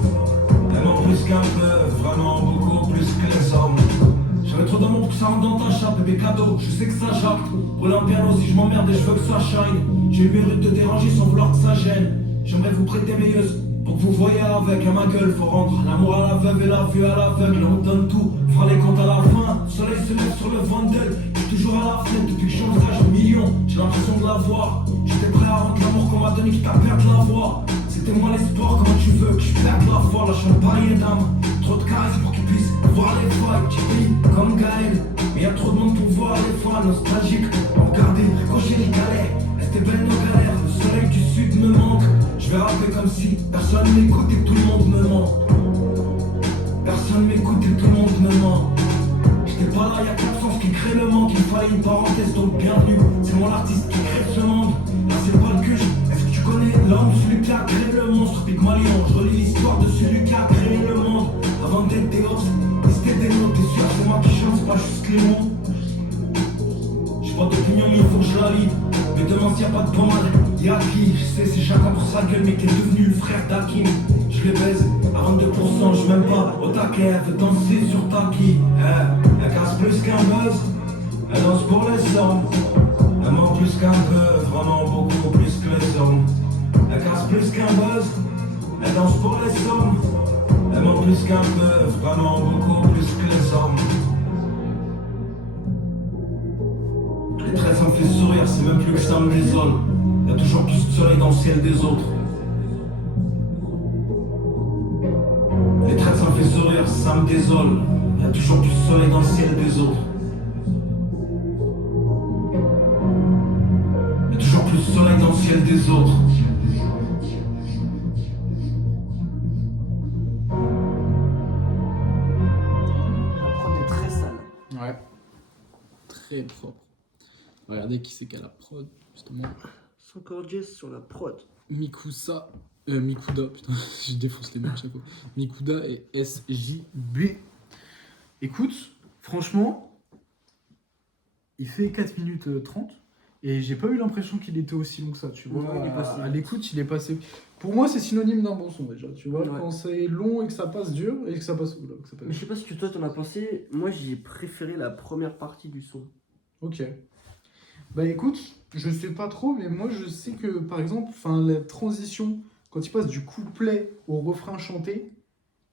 Elle ment plus qu'un peu, vraiment beaucoup plus que les hommes. J'avais trop d'amour pour que ça rentre dans ta chatte, bébé cadeau, je sais que ça jacte. Rouler un piano si je m'emmerde et je veux que ça shine. J'ai eu mérite de déranger sans vouloir que ça gêne. J'aimerais vous prêter mes yeux pour que vous voyez avec à ma gueule. Faut rendre l'amour à la veuve et la vue à l'aveugle. On donne tout, on fera les comptes à la fin. Le soleil se lève sur le Vendel, j'suis toujours à la fenêtre depuis que j'envisage un million. J'ai l'impression de l'avoir, j'étais prêt à rendre l'amour qu'on m'a donné quitte à perdre la voix. C'était moi l'espoir, comment tu veux que je perde la foi? Là je suis parier d'âme, trop de caresses pour qu'ils puissent voir les failles. J'ai comme Gaël, mais y'a trop de monde pour voir les fois nostalgiques. Regardez, ricocher les galets, restez belles nos galères. Le soleil du sud me manque, je vais rapper comme si personne m'écoute et que tout le monde me ment. Personne m'écoute et que tout le monde me ment. J'étais pas là, y'a qu'absence qui crée le manque. Il fallait une parenthèse donc bienvenue. C'est moi l'artiste qui crée ce monde. Là c'est pas le cuche. Est-ce que tu connais l'homme, celui qui a créé le monstre? Pique Malion, je relis l'histoire de celui qui a créé le monde. Avant d'être des hops, c'était des notes. T'es sûr c'est moi qui chante, c'est pas juste les mots. J'ai pas d'opinion mais il faut que je la lis. Mais demain s'il y a pas de pommade, y'a qui? Je sais c'est chacun pour sa gueule mais qui est devenu le frère d'Hakim. Je les baise à 22%, je m'aime pas au taquet. Elle veut danser sur tapis. Elle casse plus qu'un buzz, elle danse pour les sommes. Elle ment plus qu'un peu, vraiment beaucoup plus que les hommes. Elle casse plus qu'un buzz, elle danse pour les sommes. Elle ment plus qu'un peu, vraiment beaucoup plus que les hommes. Les traits ça me fait sourire, c'est même plus que ça me désole. Y'a toujours plus de soleil dans le ciel des autres. Les traits ça me fait sourire, ça me désole. Y'a toujours plus de soleil dans le ciel des autres. Y'a toujours plus de soleil dans le ciel des autres. très propre. Regardez qui c'est qui a la prod, justement. 50 Jess sur la prod. Mikuda, putain, je défonce les noms à chaque fois. Mikuda et SJB. Écoute, franchement, il fait 4 minutes 30 et j'ai pas eu l'impression qu'il était aussi long que ça, tu vois. Ouais, il est passé À vite. l'écoute, il est passé. Pour moi, c'est synonyme d'un bon son déjà, tu vois. Ouais. Quand c'est long et que ça passe dur et que ça passe. Oula, que ça passe. Mais je sais pas ce que toi t'en as pensé. Moi, j'ai préféré la première partie du son. Ok. Bah écoute, je sais pas trop, mais moi je sais que par exemple, la transition, quand il passe du couplet au refrain chanté,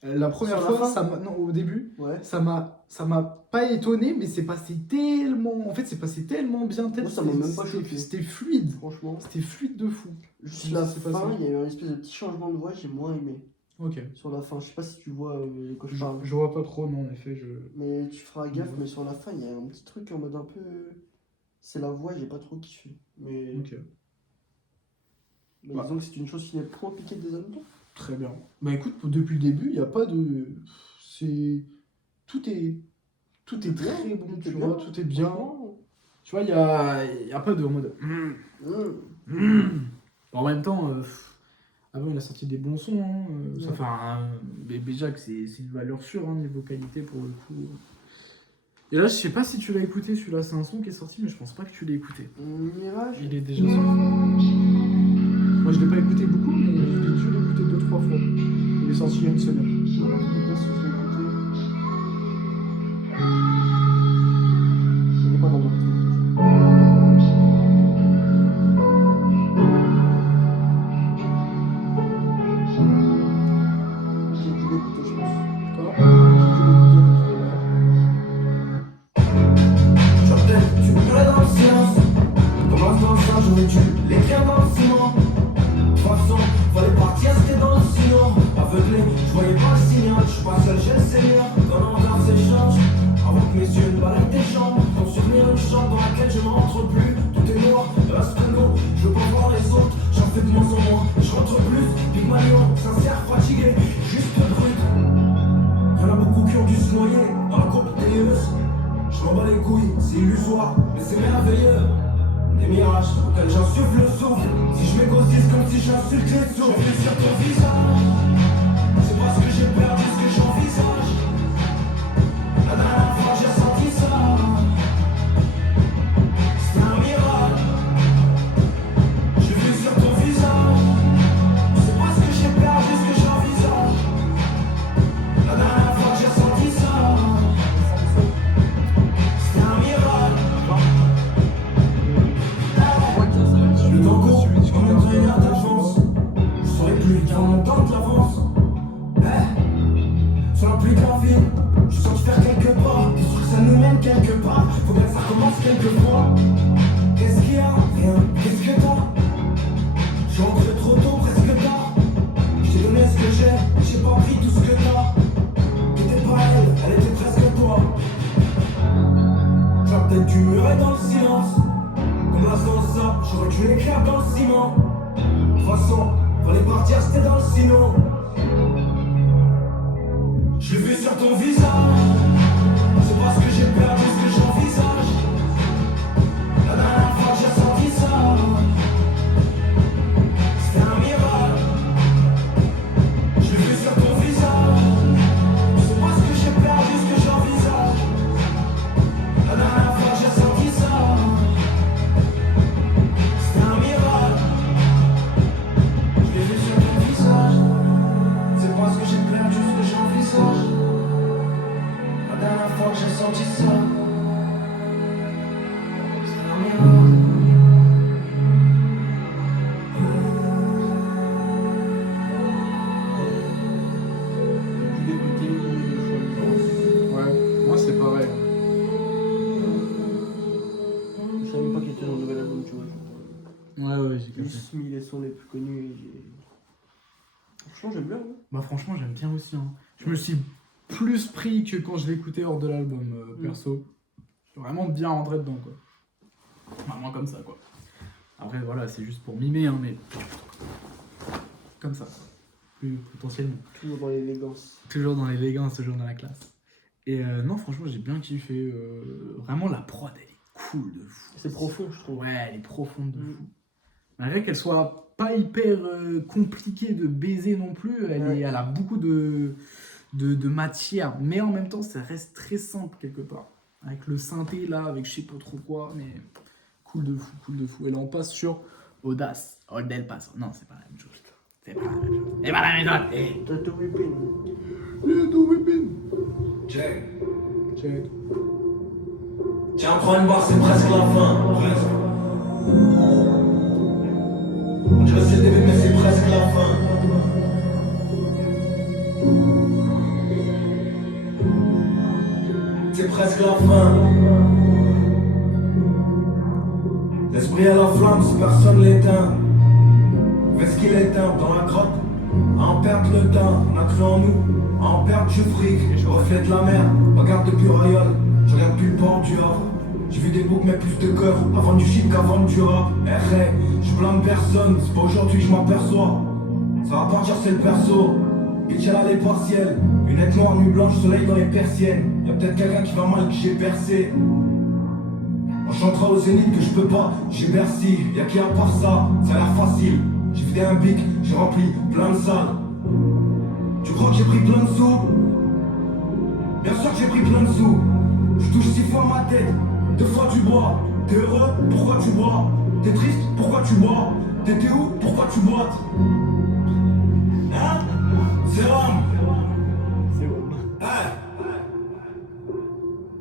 la première Sur la fois, fin non, au début, Ouais. ça m'a pas étonné, mais c'est passé tellement. En fait, c'est passé tellement bien, Moi, ça m'a même pas choqué. C'était fluide. Franchement. C'était fluide de fou. Juste Je la sais pas fin, ça. il y a eu un espèce de petit changement de voix, j'ai moins aimé. Ok. Sur la fin, je sais pas si tu vois de quoi je Je, parle. je vois pas trop, non, en effet, je. Mais tu feras gaffe, Ouais. mais sur la fin, il y a un petit truc en mode un peu. C'est la voix, j'ai pas trop kiffé. Mais, Ok. disons que c'est une chose qui n'est point piquée des hannetons. Très bien. Bah écoute, depuis le début, il n'y a pas de. C'est. Tout est très bon, tu vois, tout est bien. Franchement, Tu vois, y a pas de en mode. En même temps, avant, il a sorti des bons sons. Hein, ça Ouais. fait un. Bébé Jacques, c'est une valeur sûre, hein, niveau qualité pour le coup. Et là, je sais pas si tu l'as écouté, celui-là, c'est un son qui est sorti, mais je pense pas que tu l'as écouté. Mirage. Il est déjà sorti. Moi, je l'ai pas écouté beaucoup, mais je l'ai dû l'écouter 2-3 fois. Il est sorti il y a une semaine. Je sais pas si je l'ai écouté. Il est pas dans mon truc. J'ai dû l'écouter, je pense. Quoi J'ai dû l'écouter. Jordan, tu pleurais dans le silence. Comme un danseur, j'aurais dû l'écrire dans le ciment. De toute façon, fallait partir, c'était dans le sillon. Aveuglé, je voyais pas le signal. Je suis pas seul, j'ai le Seigneur. Dans l'envers s'échange. Avant que mes yeux ne balayent tes jambes. Ton souvenir, une chambre dans laquelle je n'entre plus. Tout est noir, reste que l'eau. Je veux pas voir les autres, j'en fais de moins en moins. Je rentre plus, Pygmalion, sincère, fatigué, juste brut. Y'en a beaucoup qui ont dû se noyer dans la courbe dégueulasse. Je m'en bats les couilles, c'est illusoire, mais c'est merveilleux. Des mirages auxquels j'insuffle le souffle. Si je m'égoïse comme si j'insulte les sourds. Je vais sur ton visage. C'est parce que j'ai perdu ce que j'envisage. La dernière fois j'ai senti ça. C'était un miracle. J'ai vu sur ton visage. C'est parce que j'ai perdu ce que j'envisage. La dernière fois j'ai senti ça. C'était un miracle. Le temps court, comme un traîneur d'avance. Je saurais plus dire mon temps de l'avance. Sur la pluie de la vie, je sens faire quelques pas. T'es sûr que ça nous mène quelque part. Faut bien que ça commence quelquefois. Qu'est-ce qu'il y a? Rien. Qu'est-ce que t'as? J'ai rentré trop tôt, presque tard. Je t'ai donné ce que j'ai pas pris tout ce que t'as. T'étais pas elle, elle était presque toi. J'ai peut-être du mur et dans le silence. Comme l'ascenseur, j'aurais dû l'écrire dans le ciment. De toute façon, fallait partir, c'était dans le sinon. Je l'ai vu sur ton visage. C'est parce que j'ai perdu ce que j'envisage. La dernière fois que j'ai senti ça, c'était un miracle. Je l'ai vu sur ton visage. C'est parce que j'ai perdu ce que j'envisage. La dernière fois que j'ai senti ça, c'était un miracle. Je l'ai vu sur ton visage. C'est parce que j'ai perdu ce que j'envisage. La dernière fois que j'ai senti ça, c'était un miracle. J'ai dû l'écouter une ou deux fois, je pense. Ouais, moi c'est pareil. Je savais même pas qu'il était dans le nouvel album, tu vois. Ouais, j'ai J'ai capté. juste mis les sons les plus connus et j'ai. Franchement, j'aime bien. Hein. Bah franchement, j'aime bien aussi. Hein. Je me suis plus pris que quand je l'ai écouté hors de l'album, perso. Je suis vraiment bien rentré dedans, quoi. Vraiment comme ça, quoi. Après, voilà, c'est juste pour mimer, hein, mais... Comme ça. Plus potentiellement. Toujours dans l'élégance. Toujours dans l'élégance, toujours dans la classe. Et non, franchement, j'ai bien kiffé. Vraiment, la prod, elle est cool de fou. C'est profond, je trouve. Ouais, elle est profonde de Mm. fou. Malgré qu'elle soit pas hyper compliquée de baiser non plus, Ouais. elle a beaucoup de matière, mais en même temps, ça reste très simple quelque part. Avec le synthé là, avec je sais pas trop quoi, mais cool de fou, cool de fou. Et là, on passe sur Audace, Old El Paso. Non, c'est pas la même chose. C'est pas la même chose. C'est pas la même chose. Eh. Tattoo Whipping. Check. Check. Tiens, prends une barre, c'est presque la fin. Presque. On dirait que c'est le début, mais c'est presque la fin. C'est presque la fin. L'esprit à la flamme, si personne l'éteint. Qu'est-ce qu'il éteint dans la grotte? À en perdre le temps, on a cru en nous. À en perdre du fric, je reflète la mer. Regarde depuis Rayol, je regarde plus le port du Havre. J'ai vu des boucs mais plus de cœur. Avant du shit qu'avant du rap. Je blâme personne, c'est pas aujourd'hui que je m'aperçois. Ça va partir, c'est le perso. Bitch, elle a les partiels. Lunettes noires, nuit blanche, soleil dans les persiennes. Y'a peut-être quelqu'un qui va mal que j'ai percé. On chantera au zénith que je peux pas, j'ai Bercy. Y'a qui à part ça, ça a l'air facile. J'ai vidé un bic, j'ai rempli plein de salles. Tu crois que j'ai pris plein de sous? Bien sûr que j'ai pris plein de sous. Je touche 6 fois ma tête, 2 fois tu bois. T'es heureux? Pourquoi tu bois? T'es triste? Pourquoi tu bois? T'étais où? Pourquoi tu boites? Hein? C'est l'homme. C'est bon. Hey.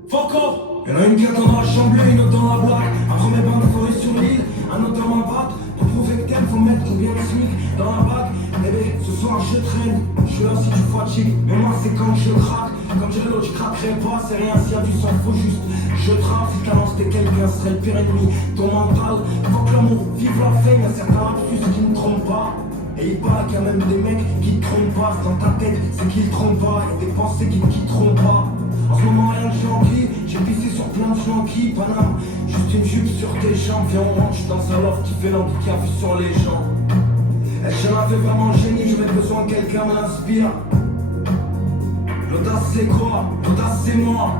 Fuck off. Y'en a une qui attend dans la chambre, une autre dans la blague. Un premier bain de forêt sur l'île, un autre dans ma batte. Pour prouver que t'aimes, faut mettre combien de SMIC dans la bague. Bébé, ce soir je traîne, je suis là si tu fatigues. Mais moi c'est quand je craque, comme dirait l'autre, je craquerai pas. C'est rien s'il y a du sang, faut juste. Je trafique, avant c'était quelqu'un, ce serait le pire ennemi. Ton mental, faut que l'amour vive la fame. Y'a certains lapsus qui ne trompent pas. Et il paraît qu'il y a même des mecs qui te trompent pas. C'est dans ta tête, c'est qu'ils te trompent pas. Y'a des pensées qui ne quitteront pas. En ce moment rien de gentil, j'ai pissé sur plein de jonquilles, Paname. Juste une jupe sur tes jambes, viens on rentre, dans sa loft qui fait l'envie qui a vu sur les gens. Est-ce que j'en avais vraiment génie, j'avais besoin que quelqu'un m'inspire. L'audace c'est quoi? L'audace c'est moi.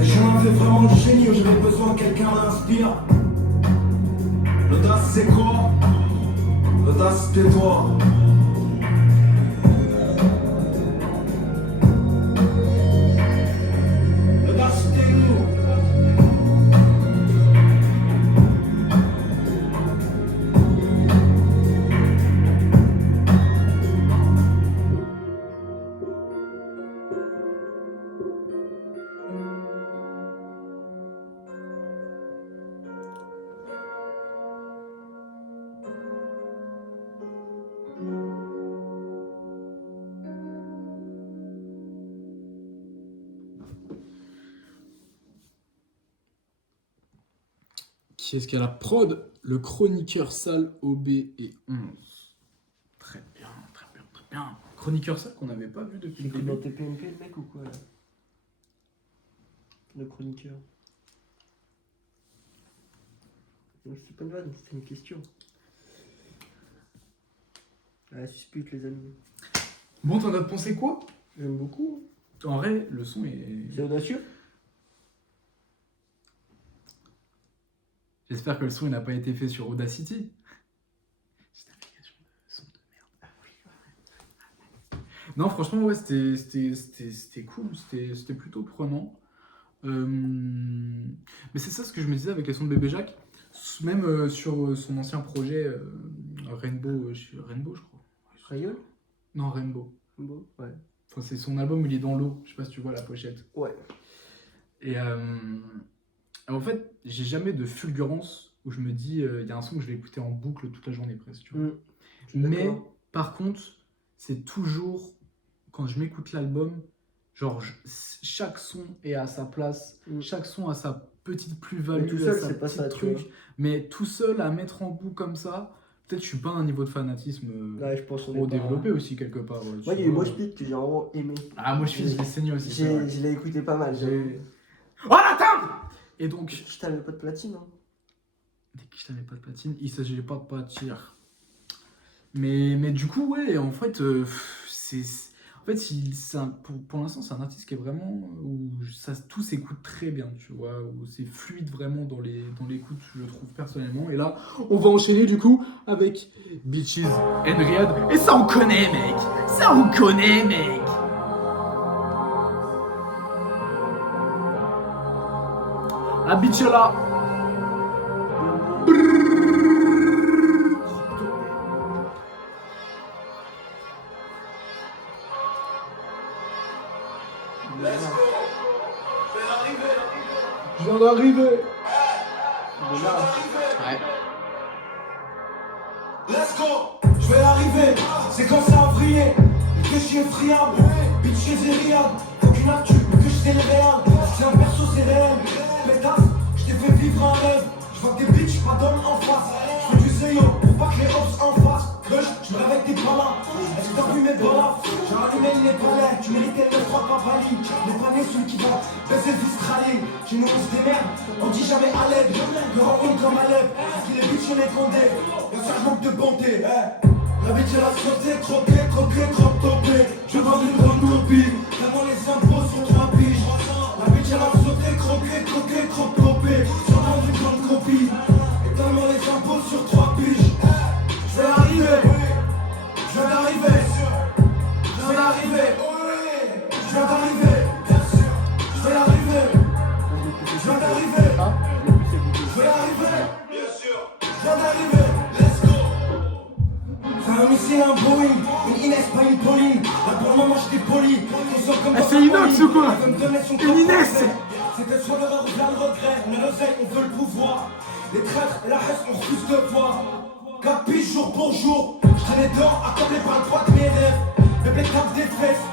Est-ce que j'en avais vraiment le génie, j'avais besoin que quelqu'un m'inspire. L'audace c'est quoi? L'audace c'est toi. L'audace c'est nous. Qui est-ce qu'il y a la prod? Le chroniqueur sale OB et 11. Très bien, très bien, très bien. Chroniqueur sale qu'on n'avait pas vu depuis le Il est dans début. TPMP le mec ou quoi là? Le chroniqueur. Non, c'est pas une vanne, c'était une question. Ah, suspute les amis. Bon, t'en as pensé quoi? J'aime beaucoup. En vrai, le son est... C'est audacieux. J'espère que le son il n'a pas été fait sur Audacity. C'est une application de son de merde. Ah oui, ouais. Non, franchement, ouais, c'était cool. C'était plutôt prenant. Mais c'est ça ce que je me disais avec les sons de Bébé Jacques. Même sur son ancien projet Rainbow, Rainbow, je crois. Rayol. Non, Rainbow. Bon, ouais. Enfin, c'est son album où il est dans l'eau. Je sais pas si tu vois la pochette. Ouais. Et en fait, j'ai jamais de fulgurance où je me dis, il y a un son que je vais écouter en boucle toute la journée presque. Tu vois. Je suis Mais d'accord. par contre, c'est toujours, quand je m'écoute l'album, genre chaque son est à sa place, chaque son a sa petite Mais plus-value, tout seul, sa c'est pas petite ça, tu truc. vois. Mais tout seul à mettre en boucle comme ça, peut-être je suis pas à un niveau de fanatisme Ouais, je pense qu'on est trop pas- développé aussi quelque part. tu Moi, il y a eu vois. Mosh Pit que j'ai vraiment aimé. Ah, moi je l'ai saigné aussi. c'est vrai. Je l'ai écouté pas mal. J'ai- Oh la table! Et donc, Je t'avais pas de platine. Hein. dès que je n'avais pas de platine, il s'agissait pas de pâtir. Mais du coup, ouais, en fait, En fait, pour l'instant, c'est un artiste qui est vraiment où tout s'écoute très bien, tu vois, où c'est fluide vraiment dans l'écoute, je trouve personnellement. Et là, on va enchaîner du coup avec Bitches and Riyad. Et ça, on connaît, mec. Ça, on connaît, mec. La bitch est là. Je viens d'arriver. Ouais. Let's go, je vais arriver, c'est quand ça a brillé, que je suis effriable, bitch et Riyad, aucune actu, que je sais le réel, c'est un perso c'est réel, pétasse, je t'ai fait vivre un rêve, je vois que des bitches, pas d'hommes en face, je fais du zéyo, pour pas que les hops en face, crush, je me réveille avec des palas, est-ce que t'as vu mes balas, j'ai allumé les palais, tu méritais le 3 papali, les panais celui qui va baiser le vistraillé, chez nous on se démerde, on dit jamais à l'aide, le rencontre comme à l'aide, parce qu'il est bitch on est condé. Ça manque de bonté, La bitch elle a sauté, croqué, croque-topé. Je vends une grande copie, vraiment les impôts sur 3 piges. La bitch elle a sauté, croqué, croque-topé. Je vends une grande copie, et tellement les impôts sur 3 piges. Je vais arriver, je viens d'arriver, je vais arriver, je viens d'arriver, je vais arriver, je viens d'arriver, je vais arriver, je viens d'arriver. Un missile, un Boeing, une Inès, pas une Pauline. Là pour le moment j'étais poli. C'est Inox ou quoi? Une Inès. C'était soit l'horreur ou bien le regret. On est l'oseille, on veut le pouvoir. Les traîtres et la haine, on refuse de voir. Capiche jour pour jour. Je traînais dehors, accablé par le droit de mes rêves. Bébé tape des fesses.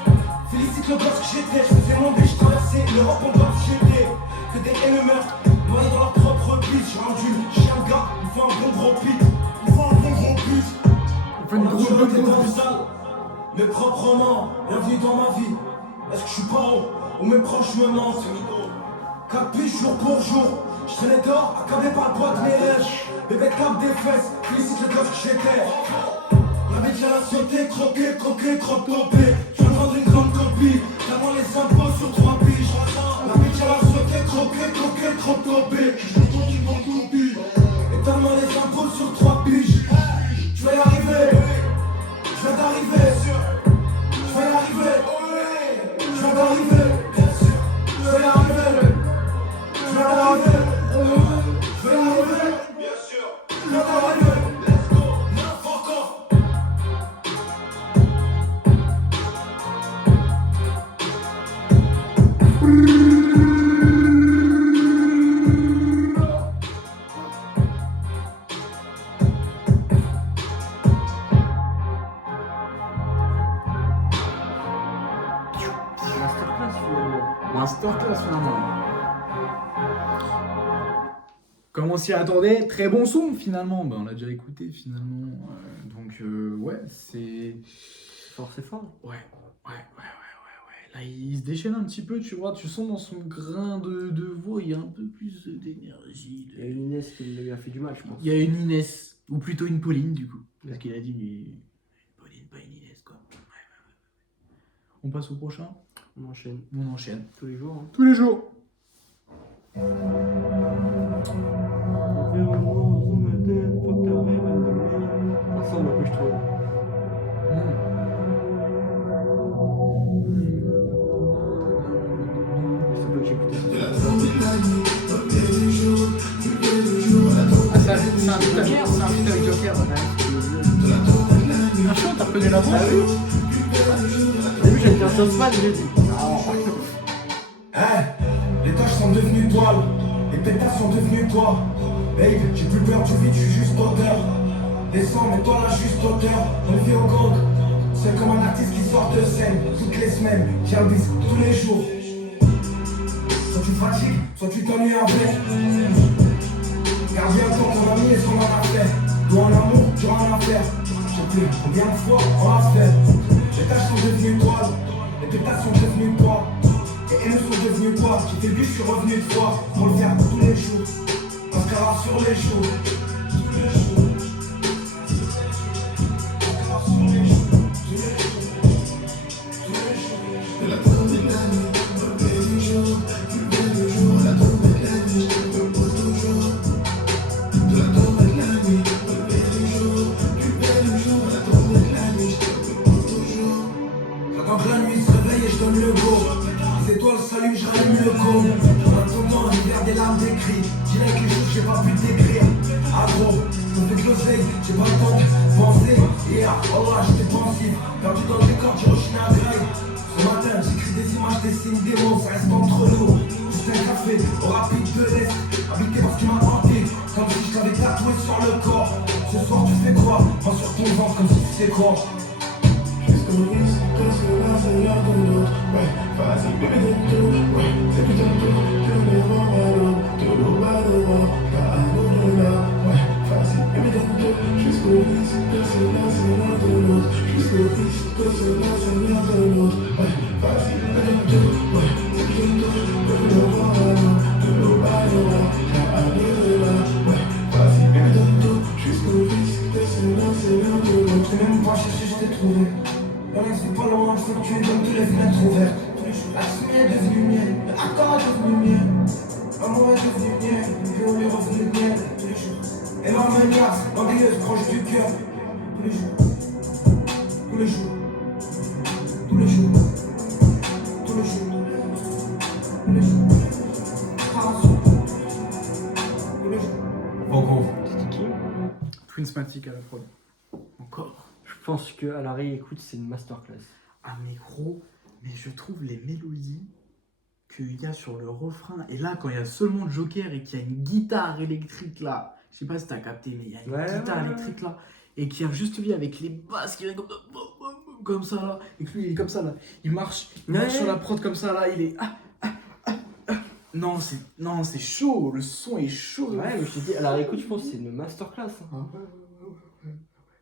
Félicite le boss que j'étais. Je faisais mon biche, traversais l'Europe en bas j'étais. Que des haines meurent, noyés dans leur propre bite. J'ai rendu chien de gars, il faut un bon gros pit. Il faut un bon gros pit. Une grosse mais proprement, bienvenue dans ma vie. Est-ce que je suis pas haut ou mes proches me mentent? Capiche jour pour jour, je traînais dehors, accablé par le poids de mes rêves. Bébé clap des fesses, félicite le gosse que j'étais. La bitch elle a sauté, croqué, croque-topé. Je viens de vendre une grande copie, tellement les impôts sur 3 piges. La bitch elle a sauté, croqué, croque-topé. Je veux vendre une grande copie, et tellement les impôts sur 3 piges. Je vais y arriver, je viens d'arriver, je vais y arriver, je viens d'arriver, je vais y arriver, je viens d'arriver, je vais y arriver, je viens d'arriver, let's go, n'importe quoi. Masterclass finalement. Comme on s'y attendait, très bon son finalement. On l'a déjà écouté finalement. Donc ouais, c'est Fort, c'est fort. ouais. Là, il se déchaîne un petit peu, tu vois. Tu sens dans son grain de voix, il y a un peu plus d'énergie. Il y a une Inès qui lui a fait du mal, je pense. Il y a une Inès, ou plutôt une Pauline du coup. Parce qu'il a dit une Pauline, pas une Inès quoi. Ouais. On passe au prochain. On enchaîne On enchaîne. tous les jours. Hein. Tous les jours. Ensemble, un peu, je trouve. C'est pas que j'écoutais Ah, c'est un feat avec Joker. Un chant, t'as reconnu la voix? Ah oui. Au début, j'allais dire Just Man, j'ai dit. Les tâches sont devenues toiles, les pétards sont devenus quoi? Babe, j'ai plus peur du vide, je suis juste auteur. Descends, mets-toi là juste auteur. On vit au gang, c'est comme un artiste qui sort de scène. Toutes les semaines, j'ai un disque tous les jours. Soit tu fatigues, soit tu t'ennuies avec. Garde bien ton ami et ce qu'on en a fait. Toi en amour, tu en as à faire. Je sais plus combien de fois on l'a fait. Les tâches sont devenues toiles, les pétards sont devenus quoi? Et elles sont devenues quoi? J'ai fait le bus, je suis revenu de fois. On le faire tous les jours. On se carre sur les shows. Tous les jours. On se carre sur les shows. Tous les jours. Tous les pas pu t'écrire. Agro, on fait de l'oseille, j'ai pas le temps de penser. Hier, oh là, j'étais pensif, perdu dans le décor, j'ai rechiné à grille. Ce matin, j'écris des images, des signes, des mots, ça reste entre nous. Juste un café, au rapide de l'Est, habité parce qu'il m'a hanté. Comme si je t'avais tatoué sur le corps. Ce soir, tu fais quoi? Moi sur ton ventre, comme si tu sais quoi. Jusqu'au risque que cela c'est l'heure de l'autre. Ouais, vas-y bébé de tout. Ouais, c'est tout un tour. Que les vents ballonnent, de l'eau ballonnent. Pas à nous de là. Ouais, vas-y bébé de tout. Jusqu'au risque que cela c'est l'heure de l'autre. Jusqu'au risque que cela c'est l'heure de l'autre. Ouais, vas-y bébé de tout. Ouais, c'est tout un tour. Que les vents ballonnent, de l'eau ballonnent. Pas à nous de là. Ouais, vas-y bébé de tout. Jusqu'au risque que cela c'est l'heure de l'autre. J'ai même pas cherché, je t'ai trouvé. Rien c'est pas loin, je veux que tu aies comme toutes les fenêtres ouvertes. La fumée est devenue mienne, le accord est devenu mien. L'amour est devenu mien, puis on est revenu mien tous les jours. Et ma menace, l'endeilleuse proche du cœur. Tous les jours, tous les jours, tous les jours, tous les jours, tous les jours. Tous les jours. Encore. C'était qui? Twinsmatic à la prod. Encore. Je pense qu'à la réécoute, c'est une masterclass. Ah mais gros, mais je trouve les mélodies qu'il y a sur le refrain, et là quand il y a seulement Joker et qu'il y a une guitare électrique là, je sais pas si t'as capté, mais il y a une guitare électrique là, et qui a juste lui avec les basses qui viennent comme ça là, et que lui il est comme ça là, il marche sur la prod comme ça là, il est non c'est chaud, le son est chaud. Ouais, mais je te dis, à la réécoute, je pense que c'est une masterclass. Hein.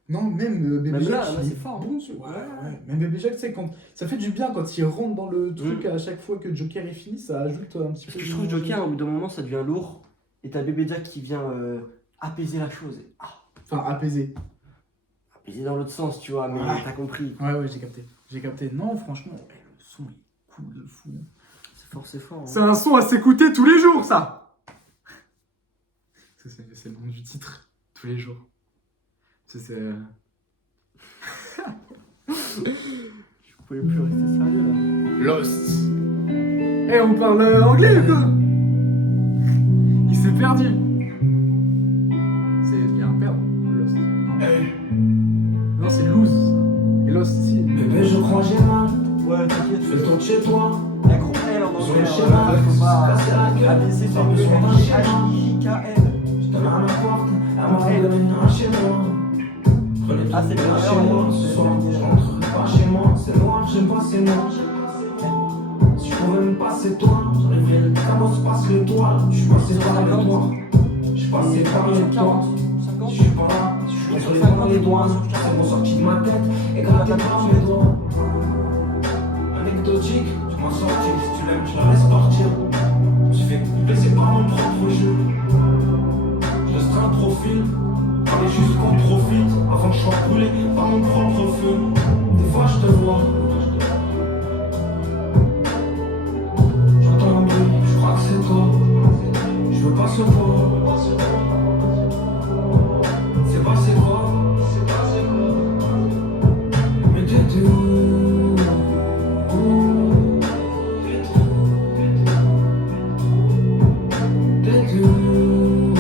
Non, même Bébé Même Jacques, là, il c'est est fort. bon. Ouais. Même Bébé Jacques, tu sais, quand ça fait du bien quand il rentre dans le truc à chaque fois que Joker est fini, ça ajoute un petit peu. Parce que je trouve Joker, au bout d'un moment, ça devient lourd. Et t'as Bébé Jack qui vient apaiser la chose. Enfin, apaisé. Apaiser dans l'autre sens, tu vois, mais Ouais. t'as compris. Ouais, j'ai capté. Non, franchement, le son est cool de fou. C'est fort. Hein. C'est un son à s'écouter tous les jours, ça. C'est le nom du titre, tous les jours. C'est. Je pouvais plus rester sérieux là. Lost. Eh, on parle anglais ou quoi? Il s'est perdu. C'est bien perdre. Lost. Non, c'est lose. Et Lost ici. Bébé, je crois j'ai mal. Ouais, t'inquiète. Fais le tour de chez toi. La groupe L en Sur anglais. le schéma, Faut pas casser la gueule. abaisser Pas sur le besoin d'un schéma. H-I-K-L. Je donne à ma porte, à ma donné un chez moi. Prenez tout Ah, c'est le chez meilleur, moi hein. ce soir. Je rentre pas chez moi, c'est noir, j'aime pas c'est noir. Si je pouvais me passer toi, j'enlèverais le carrosse, passe le toit. Je suis passé par le toit, je suis passé par le toit. Si je suis pas là, si je suis sur les doigts, les doigts, c'est bon sorti de ma tête et gratté par mes doigts. Anecdotique, tu m'en sorti, si tu l'aimes, je la laisse partir. Je me fais blesser par mon propre jeu. Je resterai un profil, fallait juste qu'on profite avant que je sois brûlé par mon propre feu. Des fois je te vois, j'entends un bruit, je crois que c'est toi. Je veux pas se voir. C'est passé quoi? Mais t'étais où? T'étais où?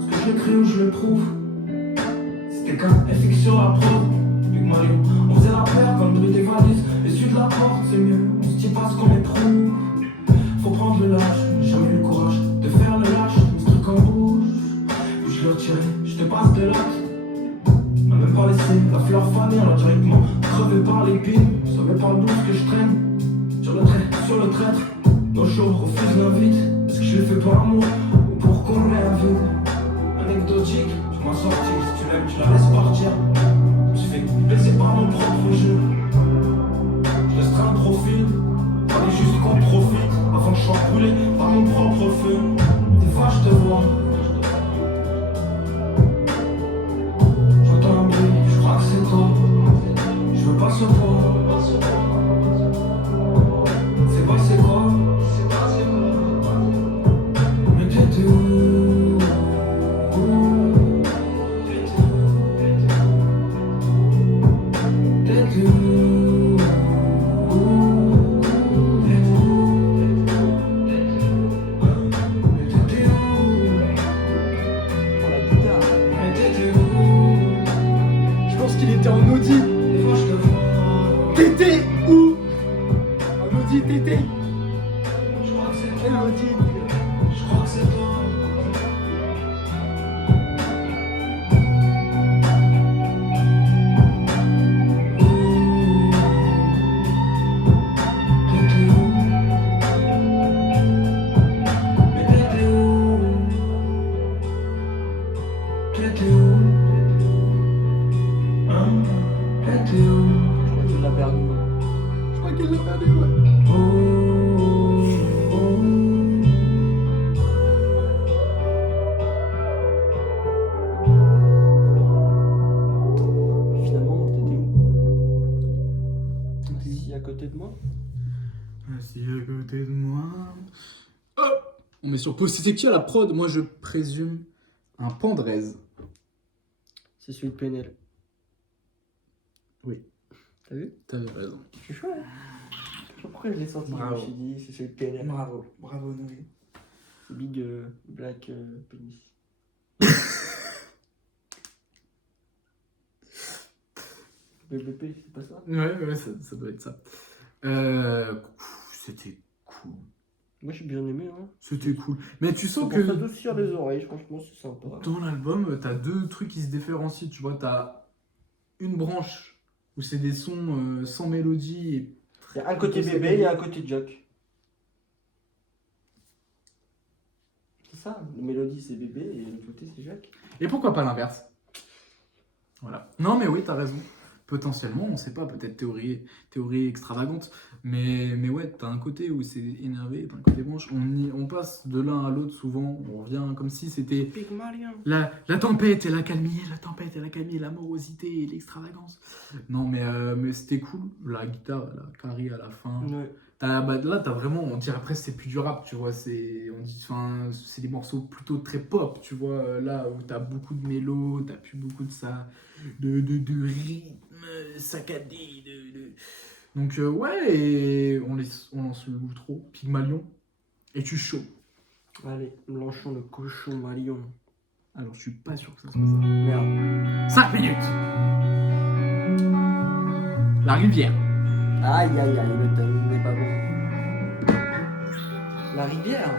Ce que j'écris ou je le trouve, c'était qu'un FX sur la preuve. Big Mario, on faisait la paire comme le bruit des valises. L'essuie de la porte, c'est mieux, on se dit pas ce qu'on éprouve. Faut prendre le lâche, j'ai jamais eu le courage de faire le lâche, ce truc en rouge. Puis je l'ai retiré, je te passe de latte. On m'a même pas laissé la fleur fanée, alors directement crevé par l'épine. Sauvé par le blues que je traîne, sur le traître. Nos shows refuse l'invite, est-ce que je l'ai fait par amour ou pour combler un vide? Anecdotique, je m'en sorti, si tu l'aimes, tu la laisses partir. Je me suis fait blesser par mon propre jeu. Je resterai un profil, fallait juste qu'on profite avant que je sois brûlé par mon propre feu. Des fois je te vois, j'entends un bruit, je crois que c'est toi. Je veux pas se voir. C'est passé quoi? Mais t'étais où? T'étais où? Elodie. Je crois que c'est toi. Je crois qu'il l'a perdu. Je crois qu'il l'a perdu, ouais. Finalement, t'étais où? Ici à côté de moi. Assis à côté de moi. Hop, on met sur pause. C'était qui à la prod? Moi, je présume un Pandrez. C'est celui de PNL. Oui. T'as vu? T'avais raison. Je suis chaud, hein. Je sais pas pourquoi je l'ai sorti. Bravo. Je me suis dit, c'est celui de PNL. Bravo, bravo Noé. Big Black Penis. BBP, c'est pas ça? Ouais, ça doit être ça. C'était cool. Moi j'ai bien aimé, hein. C'était cool. Mais tu sens Ça que t'adoucir les oreilles, franchement c'est sympa. dans l'album, t'as deux trucs qui se différencient. Tu vois, t'as une branche où c'est des sons sans mélodie. Et... Il y a un côté bébé, il y a un côté Jack. C'est ça, la mélodie c'est bébé et le côté c'est Jack. Et pourquoi pas l'inverse? Voilà. Non, mais oui, t'as raison. Potentiellement, on sait pas, peut-être théorie extravagante, mais ouais, t'as un côté où c'est énervé, t'as un côté branche, on passe de l'un à l'autre souvent, on revient comme si c'était Pygmalion. la tempête et la calmie, la morosité et l'extravagance. Non, mais c'était cool, la guitare, la carry à la fin. Ouais. Là, t'as vraiment, on dirait presque c'est plus du rap, tu vois, c'est des morceaux plutôt très pop, tu vois, là où t'as beaucoup de mélos, t'as plus beaucoup de ça, de rythme saccadé, Donc ouais, et on lance le outro, Pygmalion, et tu chaud. Allez, Blanchon le cochon Malion. Alors je suis pas sûr que ça soit ça. Merde. 5 minutes. La rivière. Aïe aïe aïe, le timing n'est pas bon. La rivière.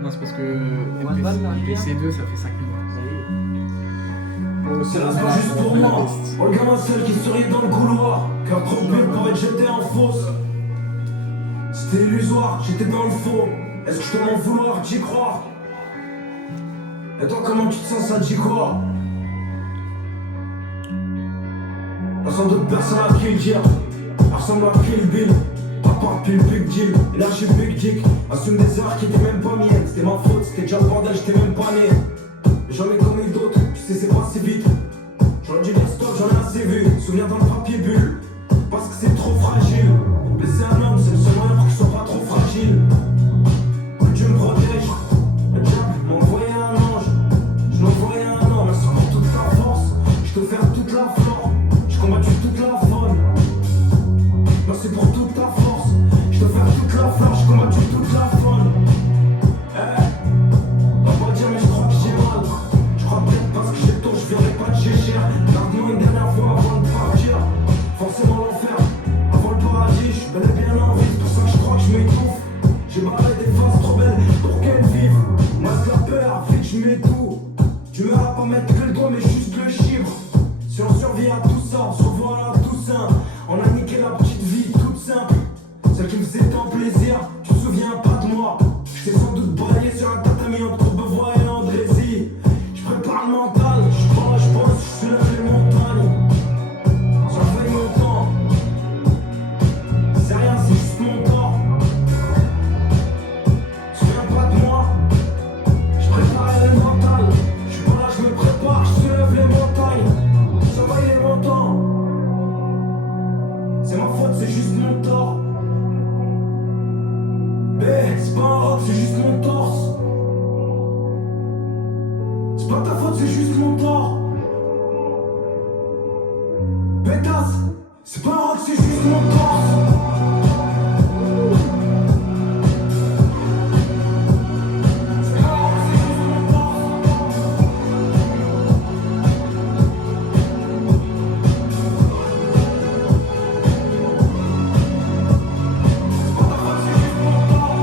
Non, c'est parce que On va se la rivière. PC2 ça fait 5 minutes. C'est la soirée juste pour moi. Oh, le gamin seul qui souriait dans le couloir. Cœur trop pur pour être jeté en fosse. C'était illusoire, j'étais dans le faux. Est-ce que je dois m'en vouloir, d'y croire? Et toi, comment tu te sens, ça dit quoi? Y'a sans doute personne à qui le dire. Elle ressemble à Kill Bill. À part Pile Big Deal. Et là, j'ai Big Dick. Assume des erreurs qui étaient même pas miennes. C'était ma faute, c'était déjà le bordel, j'étais même pas né. J'en ai commis d'autres, tu sais, c'est passé vite. J'aurais dû dire stop, j'en ai assez vu. Souviens dans le papier bulle. Parce que c'est trop fragile. Blesser un homme, c'est le seul moyen pour qu'il soit pas trop fragile. Que Dieu me protège. Le diable m'a envoyé un ange. Je n'envoyais un homme, merci pour toute ta force. Je te faire toute la flore. J'ai combattu toute la faune. Merci pour toute ta force. Je te faire toute la flore. J'ai combattu toute la faune. On va pas dire, mais je crois que j'ai mal. Je crois peut-être parce que j'ai tôt, je verrai pas de chez cher. Garde-moi une dernière fois avant de partir. Forcément l'enfer, avant le paradis. Je suis bel et bien en vie, c'est pour ça que je crois que je m'étouffe. J'ai barré des faces trop belles pour qu'elles vivent. Masque la peur, vite je mets tout. Tu me verras pas mettre que le doigt mais juste le chiffre. Si on survit à tout ça, on se revoit à la Toussaint. On a niqué la petite vie toute simple. Celle qui me faisait tant plaisir, tu te souviens pas de moi. J'étais sans doute balayé sur un tatami entre Courbevoie et Andrézy. Je prépare le mental, je bosse, je soulève les montagnes. J'en fais mon temps. C'est rien, c'est juste mon tort. Tu viens pas de moi. Je prépare le mental. Je suis pas là, je me prépare, je soulève les montagnes. Surveille les montants. C'est ma faute, c'est juste mon tort. C'est pas un rock, c'est juste mon torse. C'est pas ta faute, c'est juste mon tort. Pétasse, c'est pas un rock, c'est juste mon torse. C'est pas un rock, c'est juste mon torse. C'est pas ta faute, c'est juste mon tort.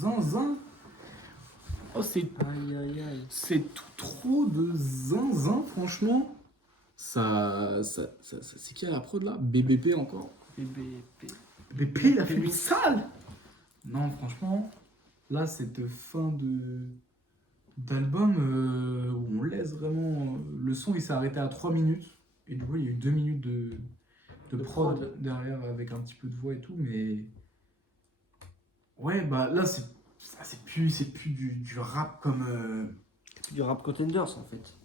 zinzin. Oh, c'est Aïe, aïe, aïe. tout trop de zinzin, franchement. C'est qui à la prod là? BBP encore. BBP, il a fait une salle. Non, franchement, là, cette fin d'album où on laisse vraiment. Le son, il s'est arrêté à 3 minutes. Et du coup, il y a eu 2 minutes de prod prod. derrière avec un petit peu de voix et tout. Mais. Ouais, bah là, c'est plus du rap comme. C'est du rap contenders en fait.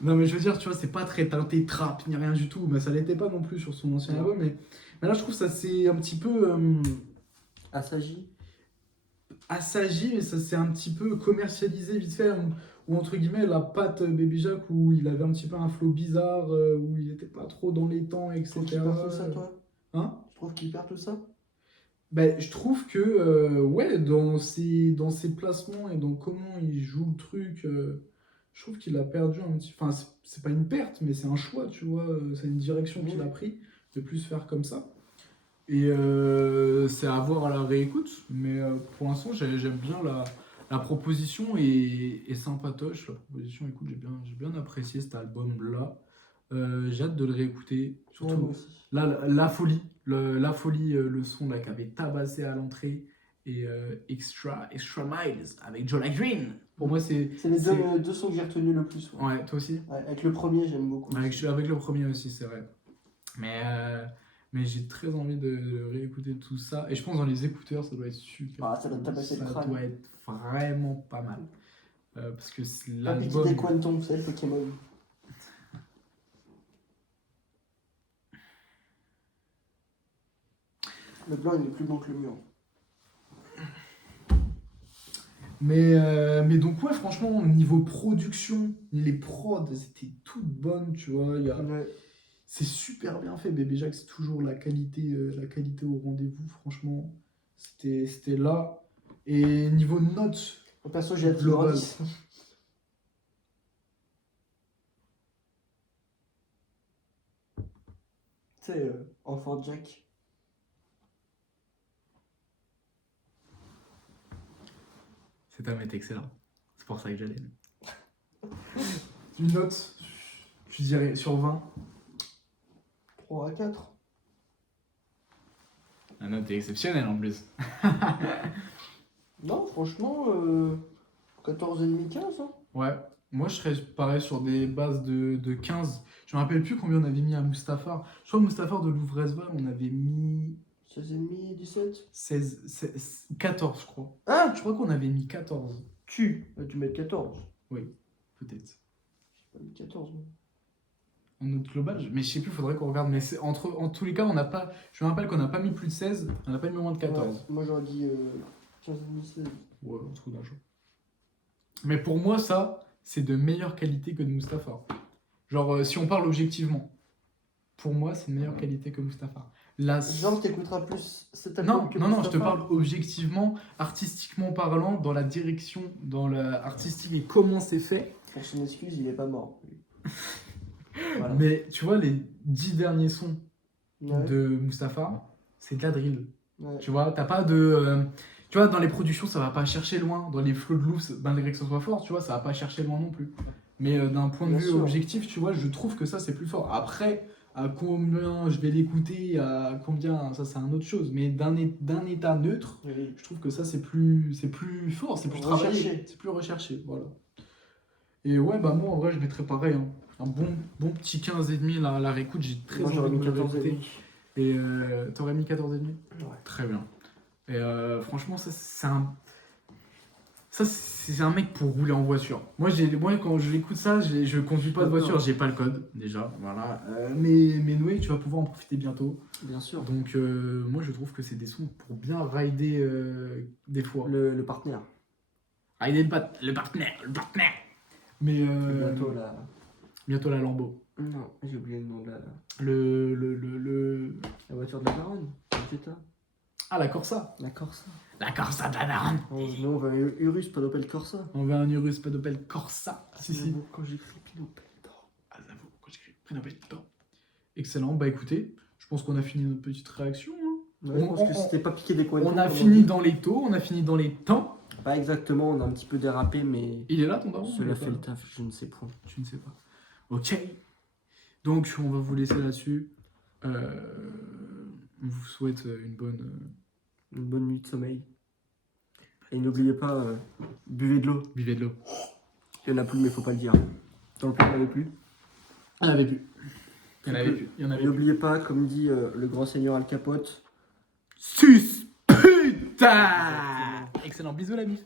Non, mais je veux dire, tu vois, c'est pas très teinté trap ni rien du tout. Mais ça l'était pas non plus sur son ancien album. Mais là, je trouve ça c'est un petit peu. Assagi. Assagi, mais ça s'est un petit peu commercialisé vite fait, ou entre guillemets la patte Baby Jack où il avait un petit peu un flow bizarre, où il était pas trop dans les temps, Tu trouves etc. qu'il perd tout ça, toi? Hein? Tu trouves qu'il perd tout ça? Ben, je trouve que ouais, dans ses placements et dans comment il joue le truc, je trouve qu'il a perdu un petit. Enfin, c'est pas une perte, mais c'est un choix, tu vois. C'est une direction qu'il a pris de plus faire comme ça. Et c'est à voir à la réécoute, mais pour l'instant j'aime bien la proposition est sympatoche. La proposition, écoute, j'ai bien apprécié cet album-là. J'ai hâte de le réécouter. Ouais, Surtout moi aussi. là, la folie, le son là qui avait tabassé à l'entrée et Extra Miles avec Jola Green. Pour moi, c'est les deux sons que j'ai retenus le plus. Ouais. Ouais, toi aussi. Ouais, avec le premier, j'aime beaucoup. Avec le premier aussi, c'est vrai. Mais j'ai très envie de réécouter tout ça. Et je pense dans les écouteurs, ça doit être super. Ah, ça doit te tabasser le crâne. Ça doit être vraiment pas mal. Parce que La petite l'album. des Quantum, c'est le Pokémon. Le blanc, il est plus blanc que le mur. Mais donc, ouais, franchement, au niveau production, les prods, c'était toutes bonnes, tu vois. Ouais. C'est super bien fait. Baby Jack, c'est toujours la qualité au rendez-vous, franchement. C'était là. Et niveau notes, Au perso, j'ai hâte de global. grandisse. Tu sais, enfant Jack. Cet homme est excellent. C'est pour ça que j'allais. Une note, je dirais sur 20. 3 à 4. La note est exceptionnelle en plus. Non, franchement, 14,5, 15. Hein. Ouais, moi je serais pareil sur des bases de 15. Je me rappelle plus combien on avait mis à Mustafar. Je crois que Mustafar de Louvresval, on avait mis 16,5, 17. 14, je crois. Ah, Je crois qu'on avait mis 14. tu mets 14. Oui, peut-être. J'ai pas mis 14, moi. En note globale, mais je sais plus, faudrait qu'on regarde. Mais c'est en tous les cas, on n'a pas. Je me rappelle qu'on n'a pas mis plus de 16, on n'a pas mis moins de 14. Ouais, moi, j'aurais dit 15,5, 16. Ouais, un trou d'argent. Mais pour moi, ça, c'est de meilleure qualité que de Mustafar. Genre, si on parle objectivement, pour moi, c'est de meilleure qualité que Mustafar. Genre, t'écouteras plus cet Non, album que non, je te Mustapha. parle objectivement, artistiquement parlant, dans la direction, dans l'artistique et comment c'est fait. Pour son excuse, il est pas mort. lui. Voilà. Mais tu vois, les 10 derniers sons Ouais. de Mustapha, c'est de la drill. Ouais. Tu vois, t'as pas de. Tu vois, dans les productions, ça va pas chercher loin. Dans les flows de Louf, malgré que ce soit fort, tu vois, ça va pas chercher loin non plus. Mais d'un point de Bien vue sûr. objectif, tu vois, je trouve que ça, c'est plus fort. Après, à combien je vais l'écouter, à combien, ça, c'est une autre chose. Mais d'un état neutre, Oui. je trouve que ça, c'est plus fort, c'est plus travaillé. Recherché. C'est plus recherché, voilà. Et ouais, bah moi, en vrai, je mettrais pareil. Hein. Un bon petit 15,5 là, à la réécoute, j'ai très Moi, j'aurais envie mis de me le 14,5. réécouter. Et t'aurais mis 14,5 ? Ouais. Très bien. Et franchement, ça c'est un mec pour rouler en voiture. Moi quand je l'écoute ça, je conduis pas de voiture, j'ai pas le code déjà. Voilà. Mais Noé, tu vas pouvoir en profiter bientôt. Bien sûr. Donc moi je trouve que c'est des sons pour bien rider des fois. Le partenaire. Rider le partenaire. Mais bientôt la Lambo. Non, j'ai oublié le nom de la La voiture de la baronne. Toyota. Ah, la Corsa. La Corsa. La Corsa de la daronne. Non, on va Urus, pas d'Opel Corsa. On veut un Urus Pedopel Corsa. Si. J'avoue, quand j'écris Pinopel. Ah, j'avoue, quand j'écris Pedopel. Excellent. Bah écoutez, je pense qu'on a fini notre petite réaction. Hein. Ouais, je pense que c'était pas piqué des coins. On a fini dans les taux, on a fini dans les temps. Pas exactement, on a un petit peu dérapé, mais Il est là ton daron? cela fait le taf, je ne sais point. Je ne sais pas. Ok. Donc on va vous laisser là-dessus. On vous souhaite Une bonne nuit de sommeil. Et n'oubliez pas, buvez de l'eau. buvez de l'eau. Il y en a plus, mais faut pas le dire. Dans le plan, il n'y en avait plus. Il y en avait plus. Il y en avait plus. Il y en avait Et plus. n'oubliez pas, comme dit le grand seigneur Al Capote, Sus putain. Excellent. Bisous la bif.